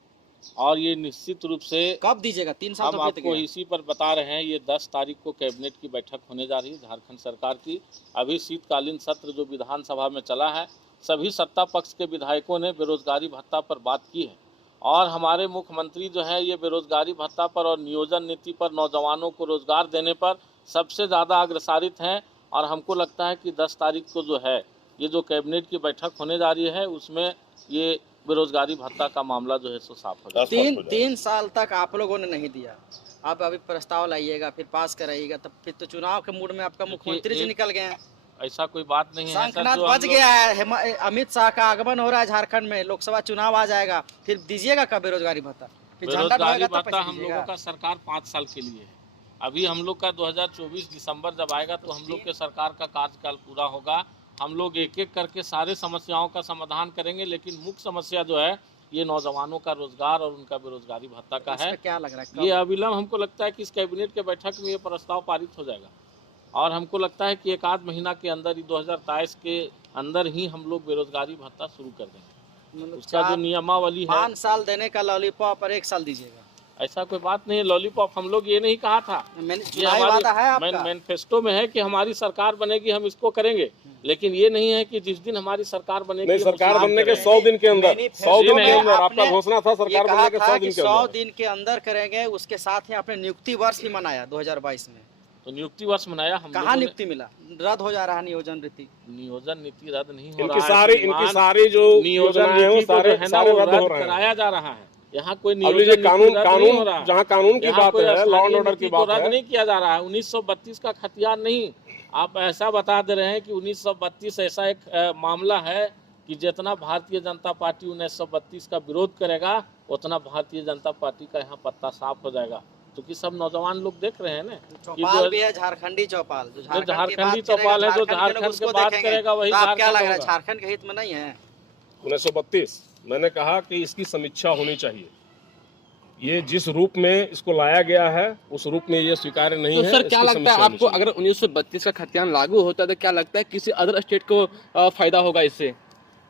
और ये निश्चित रूप से कब दीजिएगा? 3 साल हम आपको इसी पर बता रहे हैं। ये 10 तारीख को कैबिनेट की बैठक होने जा रही है झारखंड सरकार की। अभी शीतकालीन सत्र जो विधानसभा में चला है, सभी सत्ता पक्ष के विधायकों ने बेरोजगारी भत्ता पर बात की है, और हमारे मुख्यमंत्री जो है ये बेरोजगारी भत्ता पर और नियोजन नीति पर, नौजवानों को रोजगार देने पर सबसे ज़्यादा अग्रसारित हैं। और हमको लगता है कि 10 तारीख को जो है ये जो कैबिनेट की बैठक होने जा रही है, उसमें ये बेरोजगारी भत्ता का मामला जो है सो साफ हो जाएगा। 3 साल तक आप लोगों ने नहीं दिया, आप अभी प्रस्ताव लाइएगा, फिर पास कराइएगा, तब फिर तो चुनाव के मूड में आपका मुख्यमंत्री जी निकल गए हैं। ऐसा कोई बात नहीं है। शंखनाद बज गया है, अमित शाह का आगमन हो रहा है झारखंड में, लोकसभा चुनाव आ जाएगा, फिर दीजिएगा कब बेरोजगारी भत्ता? बेरोजगारी भत्ता हम लोगों का सरकार 5 साल के लिए है। अभी हम लोग का 2024 दिसंबर जब आएगा तो हम लोग के सरकार का कार्यकाल पूरा होगा। हम लोग एक एक करके सारे समस्याओं का समाधान करेंगे, लेकिन मुख्य समस्या जो है ये नौजवानों का रोजगार और उनका बेरोजगारी भत्ता का है। क्या लग रहा है ये अविलंब हमको लगता है कि इस कैबिनेट के बैठक में ये प्रस्ताव पारित हो जाएगा, और हमको लगता है कि 1 आध महीना के अंदर ही 2023 के अंदर ही हम लोग बेरोजगारी भत्ता शुरू कर देंगे। उसका जो नियमावली है, 5 साल देने का लॉलीपॉप और 1 साल दीजिएगा, ऐसा कोई बात नहीं है। लॉलीपॉप हम लोग ये नहीं कहा था, मैनिफेस्टो में है कि हमारी सरकार बनेगी हम इसको करेंगे, लेकिन ये नहीं है कि जिस दिन हमारी सरकार बनेगी, सरकार बनने के 100 दिन के अंदर, 100 दिन के अंदर आपका घोषणा था सरकार बनने के 100 दिन के अंदर, 100 दिन के अंदर करेंगे। उसके साथ ही आपने नियुक्ति वर्ष भी मनाया 2022 में, तो नियुक्ति वर्ष मनाया हम कहाँ लोगों ने। नियुक्ति मिला? रद्द हो जा रहा है नियोजन रीति। नियोजन नीति रद्द नहीं हो इनकी रहा है सारी जो नियोजन योजनाएं हैं वो नीति को जो सारे है ना सारे वो रद्द हो रद्द रहे हैं। कराया जा रहा है। यहाँ कोई अब ये नियोजन नीति कानून रद्द नहीं कानून हो रहा है। जहाँ कानून की यहाँ बात कोई है, लॉ एंड स्थानीय ऑर्डर नीति की को बात रद्द है, नहीं किया जा रहा है। 1932 का खतियान नहीं, आप ऐसा बता दे रहे हैं कि 1932 ऐसा एक मामला है कि जितना भारतीय जनता पार्टी 1932 का विरोध करेगा उतना भारतीय जनता पार्टी का यहाँ पत्ता साफ हो जाएगा। क्योंकि सब नौजवान लोग देख रहे हैं ना कि चौपाल भी है, झारखंडी चौपाल, जो जो झारखंडी चौपाल है, जो झारखंड के बात करेगा वही आप क्या लग रहा है झारखंड झारखंड के हित में नहीं है? 1932 मैंने कहा कि इसकी समीक्षा होनी चाहिए। ये जिस रूप में इसको लाया गया है उस रूप में ये स्वीकार्य नहीं तो है। सर क्या इसकी लगता समीक्षा है होनी आपको, चाहिए। अगर 1932 का खतियान लागू होता है तो क्या लगता है किसी अदर स्टेट को फायदा होगा इससे?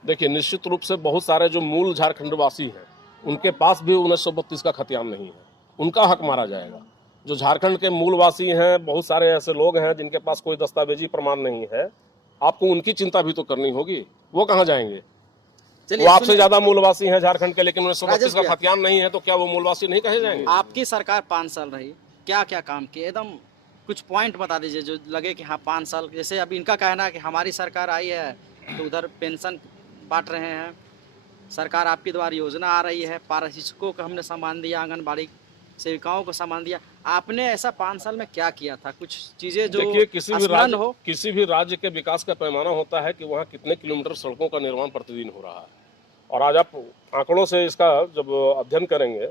देखिए, निश्चित रूप से बहुत सारे जो मूल झारखंड वासी हैं उनके पास भी 1932 का खतियान नहीं है, उनका हक मारा जाएगा। जो झारखंड के मूल वासी हैं, बहुत सारे ऐसे लोग हैं जिनके पास कोई दस्तावेजी प्रमाण नहीं है, आपको उनकी चिंता भी तो करनी होगी। वो कहाँ जाएंगे? वो आपसे ज्यादा मूलवासी हैं झारखंड के, लेकिन 1932 का खतियान नहीं है, तो क्या वो मूलवासी नहीं कहे जाएंगे? आपकी सरकार 5 साल रही, क्या क्या काम किए? एकदम कुछ पॉइंट बता दीजिए जो लगे कि हाँ 5 साल। जैसे अभी इनका कहना है कि हमारी सरकार आई है तो उधर पेंशन बांट रहे हैं, सरकार आपके द्वारा योजना आ रही है, पारा शिक्षकों को हमने सम्मान दिया, आंगनबाड़ी सेविकाओं को सम्मान दिया। आपने ऐसा 5 साल में क्या किया था? कुछ चीजें जो देखिए, हो। किसी भी राज्य के विकास का पैमाना होता है कि वहाँ कितने किलोमीटर सड़कों का निर्माण प्रतिदिन हो रहा है। और आज आप आंकड़ों से इसका जब अध्ययन करेंगे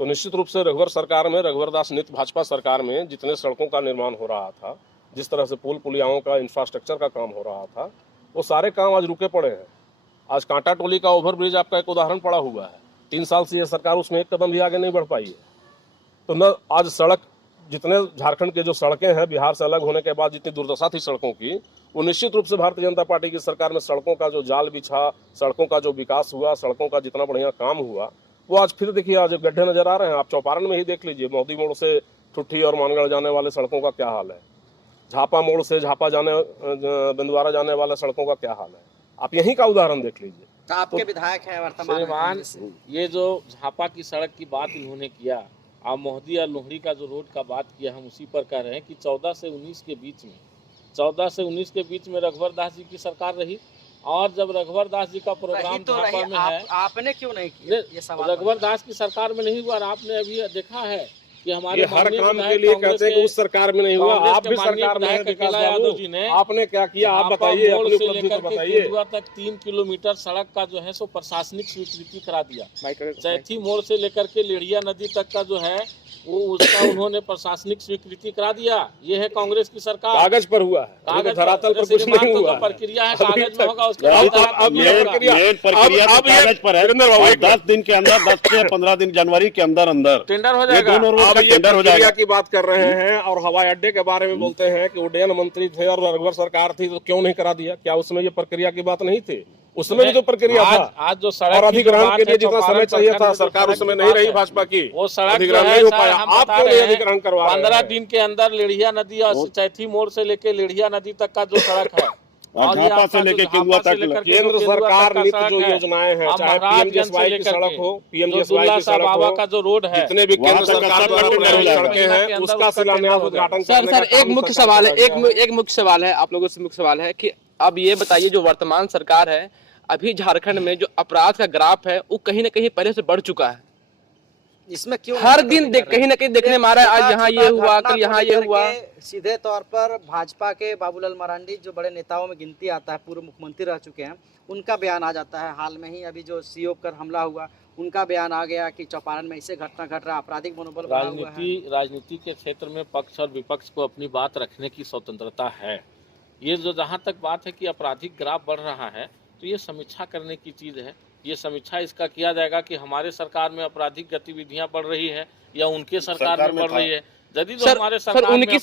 तो निश्चित रूप से रघुवर सरकार में, रघुवर दास नित्य भाजपा सरकार में जितने सड़कों का निर्माण हो रहा था, जिस तरह से पुल पुलियाओं का इंफ्रास्ट्रक्चर का काम हो रहा था, वो सारे काम आज रुके पड़े हैं। आज कांटा टोली का ओवरब्रिज आपका एक उदाहरण पड़ा हुआ है। 3 साल से ये सरकार उसमें एक कदम भी आगे नहीं बढ़ पाई है। तो न आज सड़क, जितने झारखंड के जो सड़कें हैं बिहार से अलग होने के बाद जितनी दुर्दशा थी सड़कों की, वो निश्चित रूप से भारतीय जनता पार्टी की सरकार में सड़कों का जो जाल बिछा, सड़कों का जो विकास हुआ, सड़कों का जितना बढ़िया काम हुआ, वो आज फिर देखिए आज गड्ढे नजर आ रहे हैं। आप चौपारण में ही देख लीजिए, मोदी मोड़ से ठुट्ठी और मानगढ़ जाने वाले सड़कों का क्या हाल है, झापा मोड़ से झापा जाने बिंदवारा जाने वाले सड़कों का क्या हाल है, आप यहीं का उदाहरण देख लीजिए। तो आपके विधायक हैं वर्तमान श्रीमान, में? ये जो झापा की सड़क की बात इन्होंने किया, आप मोहदी और लोहड़ी का जो रोड का बात किया, हम उसी पर कह रहे हैं कि 14 से 19 के बीच में रघुवर दास जी की सरकार रही। और जब रघुवर दास जी का प्रोग्राम तो झापा में है, आपने क्यों नहीं किया ये सवाल? रघुवर दास की सरकार में नहीं हुआ। और आपने अभी देखा है कि हमारे ये हर माननीय काम के विधायक लिए कांग्रेस कहते हैं कि उस सरकार में नहीं हुआ, कांग्रेस आप के भी माननीय सरकार में हैं विधायक विकास अकेला यादव जी बाबू, ने आपने क्या किया? आप झापा बताइए, मोड़ अपनी से उपलब्धि लेकर तो के बताइए। केंदुआ तक 3 किलोमीटर सड़क का जो है सो प्रशासनिक स्वीकृति करा दिया। चैथी मोड़ से लेकर के लेढ़िया नदी तक का जो है वो उसका उन्होंने प्रशासनिक स्वीकृति करा दिया। ये है कांग्रेस की सरकार। कागज पर हुआ है, कागज धरातल पर कुछ नहीं हुआ है। प्रक्रिया है, अभी कागज में तक। होगा, उसके अब- बाद अब ये प्रक्रिया- मेन प्रक्रिया तो अब ये- कागज पर है। वीरेंद्र बाबू, और 10 दिन के अंदर, 10 से 15 दिन, जनवरी के अंदर टेंडर हो ये जाएगा। 2 रोड अब का ये टेंडर हो प्रक्रिया जाएगा। की बात कर रहे हैं और हवाई अड्डे के बारे में बोलते हैं कि उड्डयन मंत्री थे और रघुवर सरकार थी तो क्यों नहीं करा दिया? क्या उसमें ये प्रक्रिया की बात नहीं थी? उसमें भी तो प्रक्रिया था। आज जो सड़क और की जो अधिग्रहण बात के लिए है, जितना चौपारण समय चाहिए था, प्रखंड में जो सरकार सड़क उसमें की नहीं बात रही है, भाजपा की, वो सड़क जो अधिग्रहण है नहीं हो सर, पाया। हम आप बता क्यों रहे नहीं हैं, अधिग्रहण करवा रहे 15 हैं? दिन के अंदर लेढ़िया नदी और चैथी मोड़ से लेके लेढ़िया नदी तक का जो सड़क है और ये झापा आपका से लेके जो केंदुआ झापा से तक लेकर के केंद्र जो केंदुआ सरकार तक का नित्य सड़क जो है, योजनाएं हैं, और चाहे महाराजगंज से PMGSY की लेकर सड़क के हो, जो PMGSY दुल्ला की साहब सड़क बाबा हो, का जो रोड है, जितने भी वहाँ केंद्र तक सरकार का द्वारा टेंडर बनाई हो जाएगा। सड़कें हैं, के अंदर उसका उसका शिलान्यास टेंडर हो उद्घाटन सर करने का सर एक काम मुख्य सरकार सवाल है, कर रही एक मुख्य सवाल है आप लोगों से, मुख्य सवाल है कि अब ये बताइए जो वर्तमान सरकार है, अभी झारखंड में जो अपराध का ग्राफ है वो कहीं ना कहीं पहले से बढ़ चुका है। इसमें क्यों हर नहीं दिन कर रहे कहीं ना कहीं देखने में आ रहा है, आज यहाँ ये हुआ, कल यहाँ ये हुआ। सीधे तौर पर भाजपा के बाबूलाल मरांडी जो बड़े नेताओं में गिनती आता है, पूर्व मुख्यमंत्री रह चुके हैं, उनका बयान आ जाता है। हाल में ही अभी जो सीओ पर हमला हुआ, उनका बयान आ गया कि चौपारण में ऐसे घटना घट रहा, आपराधिक मनोबल बना हुआ है। राजनीति के क्षेत्र में पक्ष और विपक्ष को अपनी बात रखने की स्वतंत्रता है। ये जो जहाँ तक बात है कि आपराधिक ग्राफ बढ़ रहा है, तो ये समीक्षा करने की चीज़ है। ये समीक्षा इसका किया जाएगा कि हमारे सरकार में आपराधिक गतिविधियां बढ़ रही है या उनके सरकार में बढ़ रही है। यदि जो हमारे सर उनकी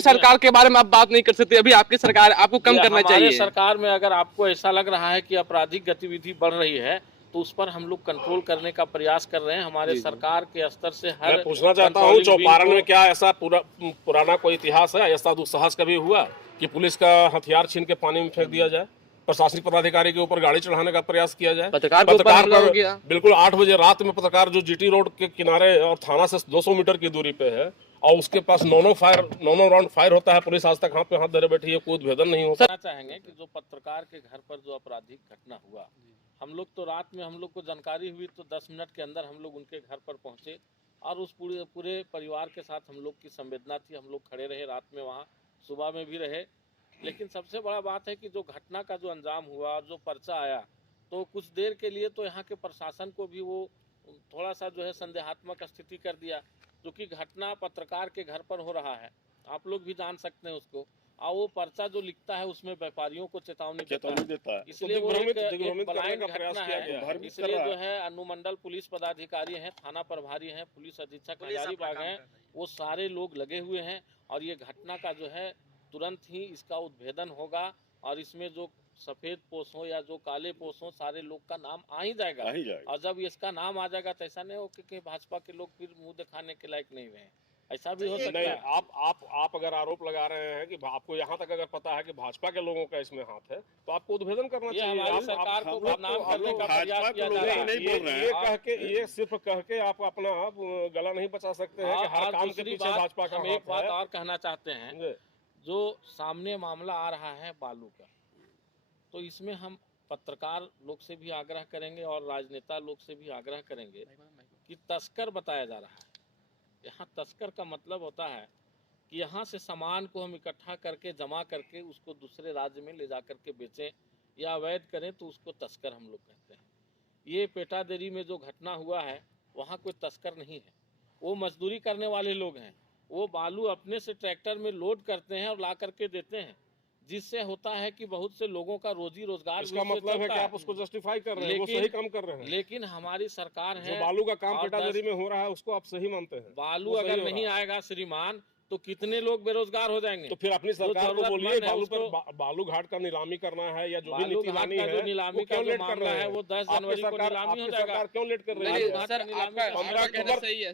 सरकार के बारे में आप बात नहीं कर सकते, अभी आपकी सरकार, आपको कम करना चाहिए। हमारे सरकार में अगर आपको ऐसा लग रहा है कि आपराधिक गतिविधि बढ़ रही है तो उस पर हम लोग कंट्रोल करने का प्रयास कर रहे हैं। हमारे सरकार के स्तर से हर मैं पूछना चाहता हूँ, चौपारण में क्या ऐसा पुराना कोई इतिहास है, ऐसा दुस्साहस कभी हुआ कि पुलिस का हथियार छीन के पानी में फेंक दिया जाए, प्रशासनिक पदाधिकारी के ऊपर गाड़ी चढ़ाने का प्रयास किया जाए, पत्रकार के ऊपर हमला हो गया। बिल्कुल 8 बजे रात में पत्रकार जो जीटी रोड के किनारे और थाना से 200 मीटर की दूरी पे है, और उसके पास नौ राउंड फायर होता है, पुलिस आज तक हाथ पे हाथ धरे बैठी है, कोई उद्भेदन नहीं होता। कहना चाहेंगे कि जो पत्रकार के घर पर जो आपराधिक घटना हुआ, हम लोग तो रात में हम लोग को जानकारी हुई तो 10 मिनट के अंदर हम लोग उनके घर पर पहुंचे और उस पूरे परिवार के साथ हम लोग की संवेदना थी। हम लोग खड़े रहे रात में वहाँ, सुबह में भी रहे। लेकिन सबसे बड़ा बात है कि जो घटना का जो अंजाम हुआ, जो पर्चा आया, तो कुछ देर के लिए तो यहाँ के प्रशासन को भी वो थोड़ा सा जो है संदेहात्मक स्थिति कर दिया, क्योंकि घटना पत्रकार के घर पर हो रहा है, आप लोग भी जान सकते हैं उसको। और वो पर्चा जो लिखता है उसमें व्यापारियों को चेतावनी देता है, इसलिए वो एक ब्लाइंड घटना है। इसलिए जो है अनुमंडल पुलिस पदाधिकारी हैं, थाना प्रभारी हैं, पुलिस अधीक्षक हजारीबाग हैं, वो सारे लोग लगे हुए हैं और ये घटना का जो है तुरंत ही इसका उद्भेदन होगा और इसमें जो सफेद पोस्ट हो या जो काले पोस्ट हो, सारे लोग का नाम आ ही जाएगा। और जब इसका नाम आ जाएगा तो ऐसा नहीं हो कि भाजपा के लोग फिर मुंह दिखाने के लायक नहीं रहे, ऐसा भी हो सकता है। आप अगर आरोप लगा रहे हैं कि आपको यहाँ तक अगर पता है कि भाजपा के लोगों का इसमें हाथ है, तो आपको उद्भेदन करना चाहिए। हमारी सरकार को बदनाम करने का प्रयास किया जा रहा है। ये सिर्फ कह के आप अपना गला नहीं बचा सकते हैं कि हर काम के पीछे भाजपा का हाथ है। एक बात और कहना चाहते हैं, जो सामने मामला आ रहा है बालू का, तो इसमें हम पत्रकार लोग से भी आग्रह करेंगे और राजनेता लोग से भी आग्रह करेंगे कि तस्कर बताया जा रहा है। यहाँ तस्कर का मतलब होता है कि यहाँ से सामान को हम इकट्ठा करके जमा करके उसको दूसरे राज्य में ले जा करके बेचें या अवैध करें, तो उसको तस्कर हम लोग कहते हैं। ये पेटादेरी में जो घटना हुआ है वहाँ कोई तस्कर नहीं है, वो मजदूरी करने वाले लोग हैं। वो बालू अपने से ट्रैक्टर में लोड करते हैं और ला करके देते हैं, जिससे होता है कि बहुत से लोगों का रोजी रोजगार। इसका मतलब है कि आप उसको जस्टिफाई कर रहे हैं, वो सही काम कर रहे हैं। लेकिन हमारी सरकार है, जो बालू का काम पेटादेरी में हो रहा है उसको आप सही मानते हैं। बालू अगर नहीं आएगा श्रीमान तो कितने लोग बेरोजगार हो जाएंगे। तो फिर अपनी सरकार को बोलिए बालू घाट का नीलामी करना है या जो भी नीति लानी है, जो नीलामी का जो मामला है वो 10 जनवरी को नीलामी हो जाएगा। क्यों लेट कर रही है?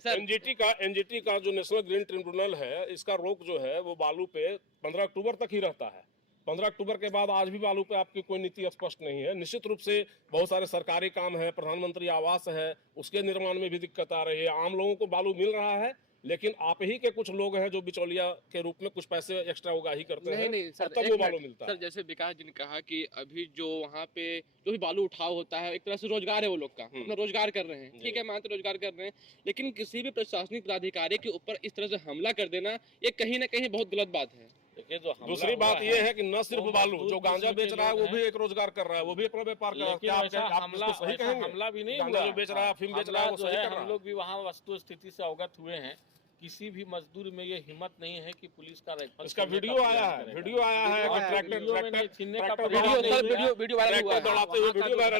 एनजीटी का जो नेशनल ग्रीन ट्रिब्यूनल है, इसका रोक जो है वो बालू पे 15 अक्टूबर तक ही रहता है। 15 अक्टूबर के बाद आज भी बालू पे आपकी कोई नीति स्पष्ट नहीं है। निश्चित रूप से बहुत सारे सरकारी काम है, प्रधानमंत्री आवास है, उसके निर्माण में भी दिक्कत आ रही है। आम लोगों को बालू मिल रहा है, लेकिन आप ही के कुछ लोग हैं जो बिचौलिया के रूप में कुछ पैसे एक्स्ट्रा उगाही करते हैं। नहीं सर, तब वो बालू मिलता है। सर जैसे विकास जी ने कहा कि अभी जो वहाँ पे जो भी बालू उठाव होता है एक तरह से रोजगार है, वो लोग का अपना रोजगार कर रहे हैं, ठीक है, मानते रोजगार कर रहे हैं, लेकिन किसी भी प्रशासनिक पदाधिकारी के ऊपर इस तरह से हमला कर देना ये कहीं ना कहीं बहुत गलत बात है। देखिए, जो दूसरी बात यह है कि न सिर्फ बालू, जो गांजा बेच रहा है वो भी एक रोजगार कर रहा है, वो भी अपना व्यापार कर रहा है। क्या आप हमला सही कहेंगे? हमला भी नहीं गांजा जो बेच रहा है, अफीम बेच रहा है, वो सही कर रहा है। हम लोग भी वहाँ वस्तु स्थिति से अवगत हुए हैं। किसी भी मजदूर में ये हिम्मत नहीं है कि पुलिस का राइफल। इसका वीडियो आया है वीडियो छीनने का वीडियो वायरल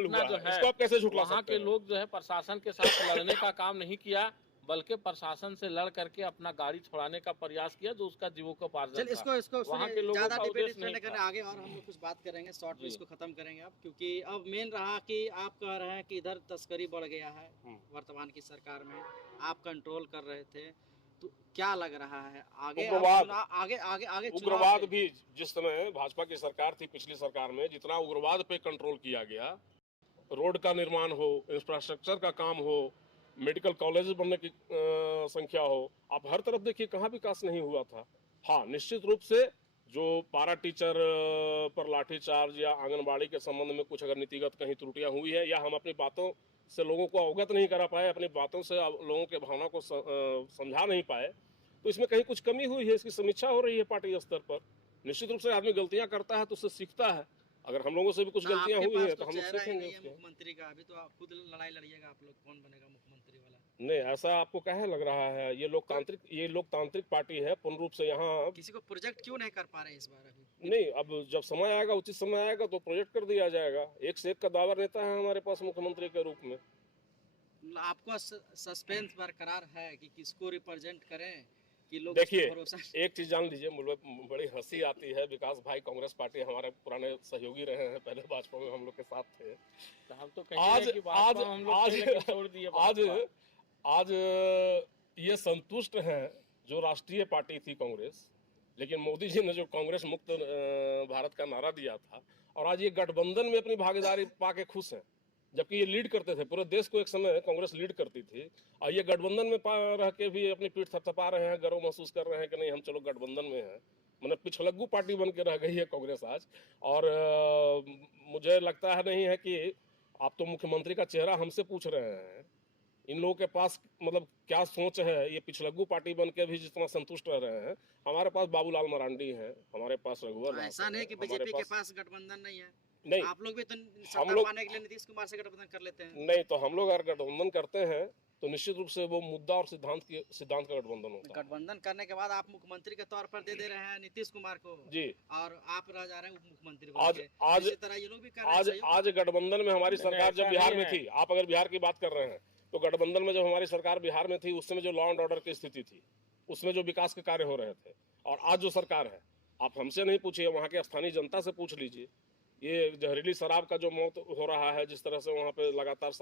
हुआ। इसको आप कैसे झुठला सकते हैं? वहाँ के लोग जो है प्रशासन के साथ लड़ने का काम नहीं किया, बल्कि प्रशासन से लड़ करके अपना गाड़ी छुड़ाने का प्रयास किया, जो उसका जीवोपार्जन था। इसको वहाँ के लोगों का उद्देश्य नहीं था। आगे और हम लोग कुछ बात करेंगे, शॉर्ट में इसको खत्म करेंगे अब, क्योंकि अब मेन रहा कि आप कह रहे हैं कि इधर तस्करी बढ़ गया है वर्तमान की सरकार में, आप कंट्रोल कर रहे थे, तो क्या लग रहा है आगे? आगे उग्रवाद भी जिस समय भाजपा की सरकार थी, पिछली सरकार में जितना उग्रवाद पे कंट्रोल किया गया, रोड का निर्माण हो, इंफ्रास्ट्रक्चर का काम हो, मेडिकल कॉलेज बनने की संख्या हो, आप हर तरफ देखिए कहाँ विकास नहीं हुआ था। हाँ, निश्चित रूप से जो पारा टीचर पर लाठीचार्ज या आंगनबाड़ी के संबंध में कुछ अगर नीतिगत कहीं त्रुटियां हुई है या हम अपनी बातों से लोगों को अवगत नहीं करा पाए, अपनी बातों से लोगों के भावना को समझा नहीं पाए, तो इसमें कहीं कुछ कमी हुई है। इसकी समीक्षा हो रही है पार्टी स्तर पर। निश्चित रूप से आदमी गलतियां करता है तो उससे सीखता है। अगर हम लोगों से भी कुछ गलतियां हुई है तो हम लोग सीखेंगे। मुख्यमंत्री का अभी तो आप खुद लड़ाई लड़िएगा, आप लोग कौन बनेगा मुख्यमंत्री वाला? नहीं, ऐसा आपको क्या लग रहा है? ये लोकतांत्रिक पार्टी है पूर्ण रूप से। यहाँ किसी को प्रोजेक्ट क्यों नहीं कर पा रहे इस बार? अभी नहीं, अब जब समय आएगा, उचित समय आएगा तो प्रोजेक्ट कर दिया जाएगा। एक से एक का दावर नेता है हमारे पास मुख्यमंत्री के रूप में। आपको सस्पेंस बरकरार है कि किसको रिप्रेजेंट करें कि लोग? देखिए, एक चीज जान लीजिए, मुझे बड़ी हंसी आती है। विकास भाई कांग्रेस पार्टी हमारे पुराने सहयोगी रहे हैं, पहले भाजपा में हम लोग के साथ थे। तो हम तो आज ये संतुष्ट हैं जो राष्ट्रीय पार्टी थी कांग्रेस, लेकिन मोदी जी ने जो कांग्रेस मुक्त भारत का नारा दिया था, और आज ये गठबंधन में अपनी भागीदारी पाके खुश हैं। जबकि ये लीड करते थे, पूरे देश को एक समय कांग्रेस लीड करती थी, और ये गठबंधन में रह के भी अपनी पीठ थपथपा रहे हैं, गर्व महसूस कर रहे हैं कि नहीं हम चलो गठबंधन में हैं। मतलब पिछलग्गू पार्टी बन के रह गई है कांग्रेस आज। और मुझे लगता है नहीं है कि आप तो मुख्यमंत्री का चेहरा हमसे पूछ रहे हैं, इन लोगों के पास मतलब क्या सोच है। ये पिछलग्गू पार्टी बन के भी जितना संतुष्ट रह रहे हैं, हमारे पास बाबूलाल मरांडी हैं, हमारे पास रघुवर, ऐसा नहीं कि बीजेपी के पास गठबंधन नहीं है। नहीं, आप लोग भी तो सत्ता पाने के लिए नीतीश कुमार से गठबंधन कर लेते हैं। नहीं, तो हम लोग अगर गठबंधन करते हैं तो निश्चित रूप से वो मुद्दा और सिद्धांत का गठबंधन होता है। गठबंधन करने के बाद आप मुख्यमंत्री के तौर पर दे रहे हैं नीतीश कुमार को जी, और आप रह जा रहे हैं उप मुख्यमंत्री। आज इसी तरह ये लोग भी कर रहे हैं। आज गठबंधन में हमारी सरकार जब बिहार में थी, आप अगर बिहार की बात कर रहे हैं तो गठबंधन में जब हमारी सरकार बिहार में थी, उस समय जो लॉ एंड ऑर्डर की स्थिति थी, उसमें जो विकास के कार्य हो रहे थे, और आज जो सरकार है, आप हमसे नहीं पूछिए, वहाँ के स्थानीय जनता से पूछ लीजिए। ये जहरीली शराब का जो मौत हो रहा है, जिस तरह से वहाँ पे लगातार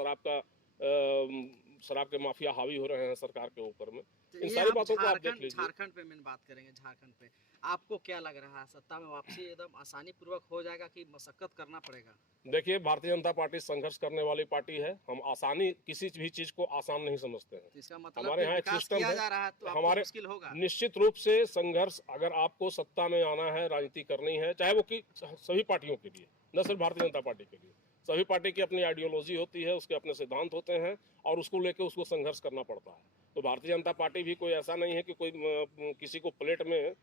शराब के माफिया हावी हो रहे हैं सरकार के ऊपर में, इन सारी बातों को आप देख लीजिए। झारखंड पे मैंने बात करेंगे। झारखंड पे आपको क्या लग रहा है, सत्ता में वापसी एकदम आसानी पूर्वक हो जाएगा कि मशक्कत करना पड़ेगा? देखिए, भारतीय जनता पार्टी संघर्ष करने वाली पार्टी है। हम आसानी किसी भी चीज को आसान नहीं समझते हैं। इसका मतलब हमारे यहाँ एक सिस्टम है, तो हमारे मुश्किल होगा। निश्चित रूप से संघर्ष, अगर आपको सत्ता में आना है, राजनीति करनी है, चाहे वो कि सभी पार्टियों के लिए, न सिर्फ भारतीय जनता पार्टी के लिए, सभी पार्टी की अपनी आइडियोलॉजी होती है, उसके अपने सिद्धांत होते हैं, और उसको लेके उसको संघर्ष करना पड़ता है। तो भारतीय जनता पार्टी भी कोई ऐसा नहीं है कि कोई किसी को प्लेट में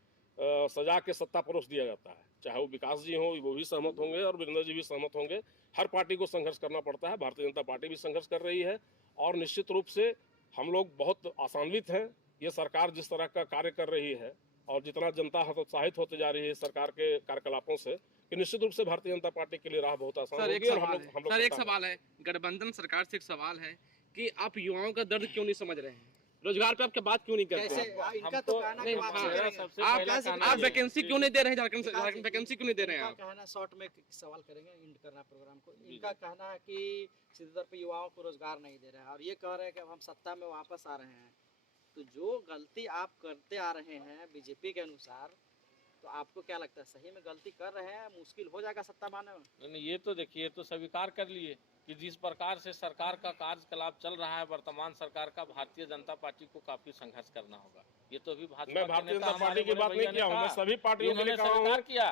सजा के सत्ता परोस दिया जाता है। चाहे वो विकास जी हो, वो भी सहमत होंगे, और वीरेंद्र जी भी सहमत होंगे। हर पार्टी को संघर्ष करना पड़ता है। भारतीय जनता पार्टी भी संघर्ष कर रही है, और निश्चित रूप से हम लोग बहुत आशान्वित हैं। ये सरकार जिस तरह का कार्य कर रही है, और जितना जनता हतोत्साहित होते जा रही है सरकार के कार्यकलापों से, कि निश्चित रूप से भारतीय जनता पार्टी के लिए राह बहुत आसान होगी। एक सवाल है, गठबंधन सरकार से एक सवाल है कि आप युवाओं का दर्द क्यों नहीं समझ रहे हैं? रोजगार पे आपके बात क्यों नहीं करते हैं? इनका तो कहना है आप वैकेंसी क्यों नहीं दे रहे हैं? झारखंड वैकेंसी क्यों नहीं दे रहे हैं? कहना, शॉर्ट में सवाल करेंगे, एंड करना प्रोग्राम को। इनका कहना है कि सीधे तौर पे युवाओं को रोजगार नहीं दे रहे हैं, और ये कह रहे हैं कि अब हम सत्ता में वापस आ रहे हैं। तो जो गलती आप करते आ रहे हैं बीजेपी के अनुसार, तो आपको क्या लगता है, सही में गलती कर रहे हैं? मुश्किल हो जाएगा सत्ता पाने में? नहीं, ये तो देखिए, तो स्वीकार कर लिए कि जिस प्रकार से सरकार का कार्यकलाप चल रहा है वर्तमान सरकार का, भारतीय जनता पार्टी को काफी संघर्ष करना होगा। ये तो भी मैं भारतीय जनता पार्टी की बात नहीं किया हूँ, मैं सभी पार्टियों के लिए कहा हूँ। किया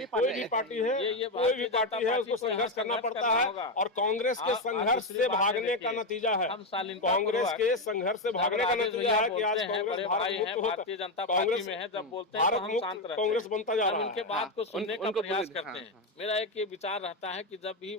कोई भी पार्टी है उसको संघर्ष करना पड़ता है, और कांग्रेस के संघर्ष से भागने का नतीजा है, कांग्रेस के संघर्ष से भागने का नतीजा है कि आज कांग्रेस भारतीय जनता पार्टी में है। जब बोलते हैं तो हम शांत रहते हैं, कांग्रेस बनता जा रहा है, उनके बात को सुनने का प्रयास करते हैं। मेरा एक ये विचार रहता है कि जब भी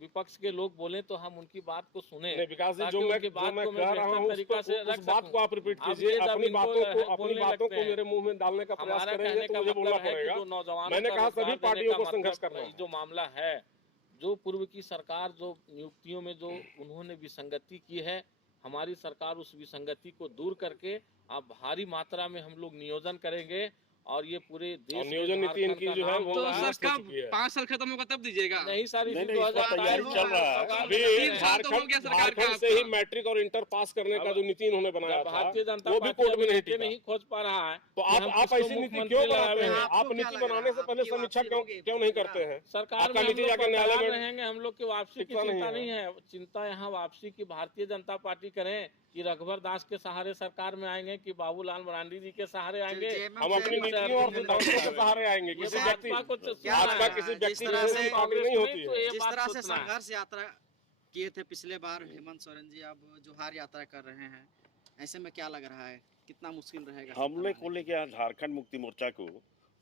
विपक्ष के लोग बोले तो हम उनकी बात को सुने। विकास जी, जो मैं कह रहा हूँ उस बात को आप रिपीट कीजिए। अपनी बातों को मेरे मुंह में डालने का प्रयास करेंगे तो मुझे बोलना पड़ेगा। मैंने कहा सभी पार्टियों को संघर्ष करना है। जो मामला है, जो पूर्व की सरकार जो नियुक्तियों में जो उन्होंने विसंगति की है, हमारी सरकार उस विसंगति को दूर करके अब भारी मात्रा में हम लोग नियोजन करेंगे, और ये पूरे देश नियोजन नीति इनकी जो है वो 5 साल खत्म होगा तब दीजिएगा। नहीं, सारी तैयारी चल रहा है। अभी झारखंड से ही मैट्रिक और इंटर पास करने का जो नीति इन्होंने बनाया था, भारतीय जनता वो भी कोर्ट में नहीं खोज पा रहा है। तो आप ऐसी नीति क्यों बनाते हैं? आप नीति बनाने से पहले समीक्षा क्यों नहीं करते हैं? सरकार का नीति जाकर न्यायालय में रहेंगे। हम लोग की वापसी की चिंता नहीं है, चिंता यहाँ वापसी की भारतीय जनता पार्टी करें कि रघुवर दास के सहारे सरकार में आएंगे, कि बाबूलाल मरांडी जी के सहारे आएंगे। हम अपनी नीतियों और सिद्धांतों के सहारे आएंगे। किसी व्यक्ति नहीं होती है। जिस तरह से संघर्ष यात्रा किए थे पिछले बार हेमंत सोरेन जी, अब जोहार यात्रा कर रहे हैं, ऐसे में क्या लग रहा है, कितना मुश्किल रहेगा? हमने को लेके झारखंड मुक्ति मोर्चा को,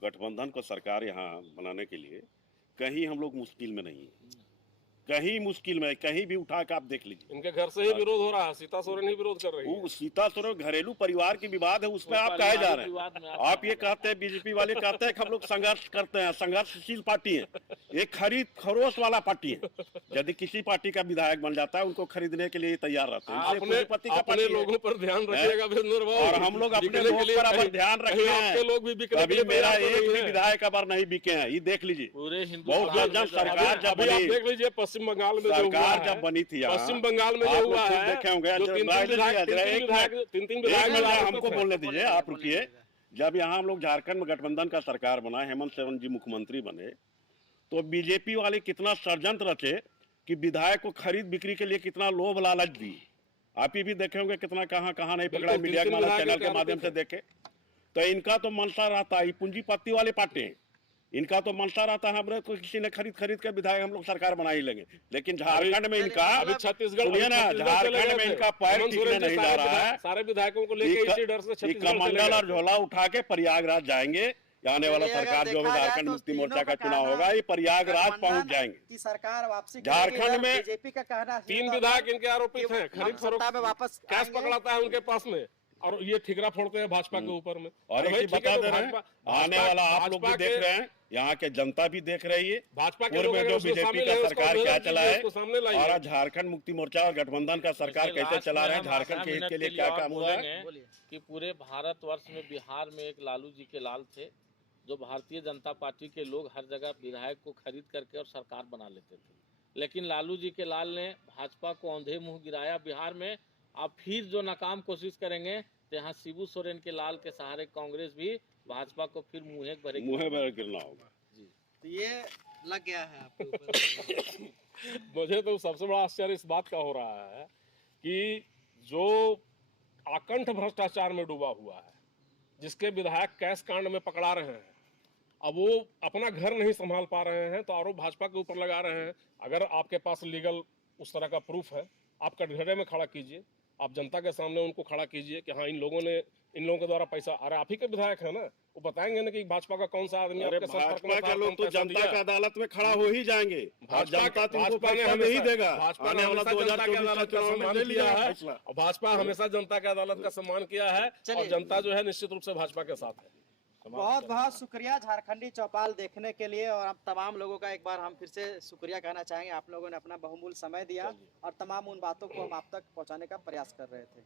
गठबंधन को सरकार यहाँ बनाने के लिए कहीं हम लोग मुश्किल में नहीं है, कहीं मुश्किल में, कहीं भी उठा के आप देख लीजिए। इनके घर से ही विरोध हो रहा है, सीता सोरेन ही विरोध कर रही है। वो सीता सोरेन घरेलू परिवार की विवाद है, उसमें आप कहे जा रहे हैं। आप ये कहते हैं, बीजेपी वाले कहते हैं कि हम लोग संघर्ष करते हैं, संघर्षशील पार्टी है, एक खरीद खरोश वाला पार्टी है। यदि किसी पार्टी का विधायक बन जाता है, उनको खरीदने के लिए तैयार रहते हैं। अपने लोगों पर ध्यान रखिएगा, और हम लोग अपने लोगों पर ध्यान रखे हैं। लोग भी कभी मेरा एक भी विधायक अब नहीं बिके हैं, ये देख लीजिए। बहुत जल्द सरकार जब देख लीजिए, पश्चिम बंगाल में सरकार जब बनी थी, पश्चिम बंगाल में जो हुआ है, देखे होंगे। तीन विधायक हमको बोलने दीजिए, आप रुकिए। जब यहाँ हम लोग झारखंड में गठबंधन का सरकार बना, हेमंत सोरेन जी मुख्यमंत्री बने, तो बीजेपी वाले कितना षड्यंत्र रचे कि विधायक को खरीद बिक्री के लिए कितना लोभ लालच दी। आप ही भी देखे होंगे कितना कहाँ कहाँ नहीं पकड़ा, मीडिया के चैनल के माध्यम से देखे। तो इनका तो मनसा रहता है, पूंजीपति वाले पार्टी हैं, इनका तो मनसा रहता है हमारे को किसी ने खरीद के विधायक हम लोग सरकार बना ही लेंगे। लेकिन झारखंड में इनका अभी छत्तीसगढ़ सुनिए ना, झारखंड में इनका पैर टिकने नहीं जा रहा है। सारे विधायकों को लेकर इसी डर से छत्तीसगढ़ कमंडल और झोला उठा के प्रयागराज जाएंगे। आने वाला सरकार जो भी झारखंड मुक्ति मोर्चा का चुनाव होगा, ये प्रयागराज पहुंच जाएंगे। कि सरकार वापसी झारखंड में बीजेपी का कहना 3 विधायक इनके आरोपित हैं, खरीद फरोख्त में वापस कैश पकड़ाता है उनके पास में, और ये ठिकरा फोड़ते हैं भाजपा के ऊपर में। और एक चीज बता दे रहे हैं, आने वाला आप लोग भी देख रहे हैं, यहाँ के जनता भी देख रही है, भाजपा के पूर्व लोग में अगर जो उसको बीजेपी शामिल का है, सरकार उसको क्या भेज चला दीजिए, है, उसको सामने लाइए। और आज झारखंड मुक्ति मोर्चा और गठबंधन का सरकार कैसे चला रहे हैं, झारखंड के हित के लिए क्या काम हुआ है। कि पूरे भारतवर्ष में बिहार में एक लालू जी के लाल थे, जो भारतीय जनता पार्टी के लोग हर जगह विधायक को खरीद करके और सरकार बना लेते थे। लेकिन लालू जी के लाल ने भाजपा को औंधे मुंह गिराया बिहार में। अब फिर जो नाकाम कोशिश करेंगे तो यहाँ शिबू सोरेन के लाल के सहारे कांग्रेस भी भाजपा को फिर मुँह भरे गिरना होगा। तो ये लग गया है आपके ऊपर। मुझे तो सबसे बड़ा आश्चर्य इस बात का हो रहा है कि जो आकंठ भ्रष्टाचार में डूबा हुआ है, जिसके विधायक कैश कांड में पकड़ा रहे हैं, अब वो अपना घर नहीं संभाल पा रहे हैं तो आरोप भाजपा के ऊपर लगा रहे हैं। अगर आपके पास लीगल उस तरह का प्रूफ है, आप कटघरे में खड़ा कीजिए, आप जनता के सामने उनको खड़ा कीजिए कि हाँ इन लोगों के द्वारा पैसा, अरे आप ही के विधायक है ना, वो बताएंगे ना कि भाजपा का कौन सा आदमी आपके संपर्क में भाजपा के लोग तो जनता की अदालत में खड़ा हो ही जाएंगे। भाजपा हमेशा जनता की अदालत का सम्मान किया है और जनता जो है निश्चित रूप से भाजपा के साथ है। बहुत बहुत शुक्रिया झारखंडी चौपाल देखने के लिए, और आप तमाम लोगों का एक बार हम फिर से शुक्रिया कहना चाहेंगे। आप लोगों ने अपना बहुमूल्य समय दिया और तमाम उन बातों को हम आप तक पहुंचाने का प्रयास कर रहे थे।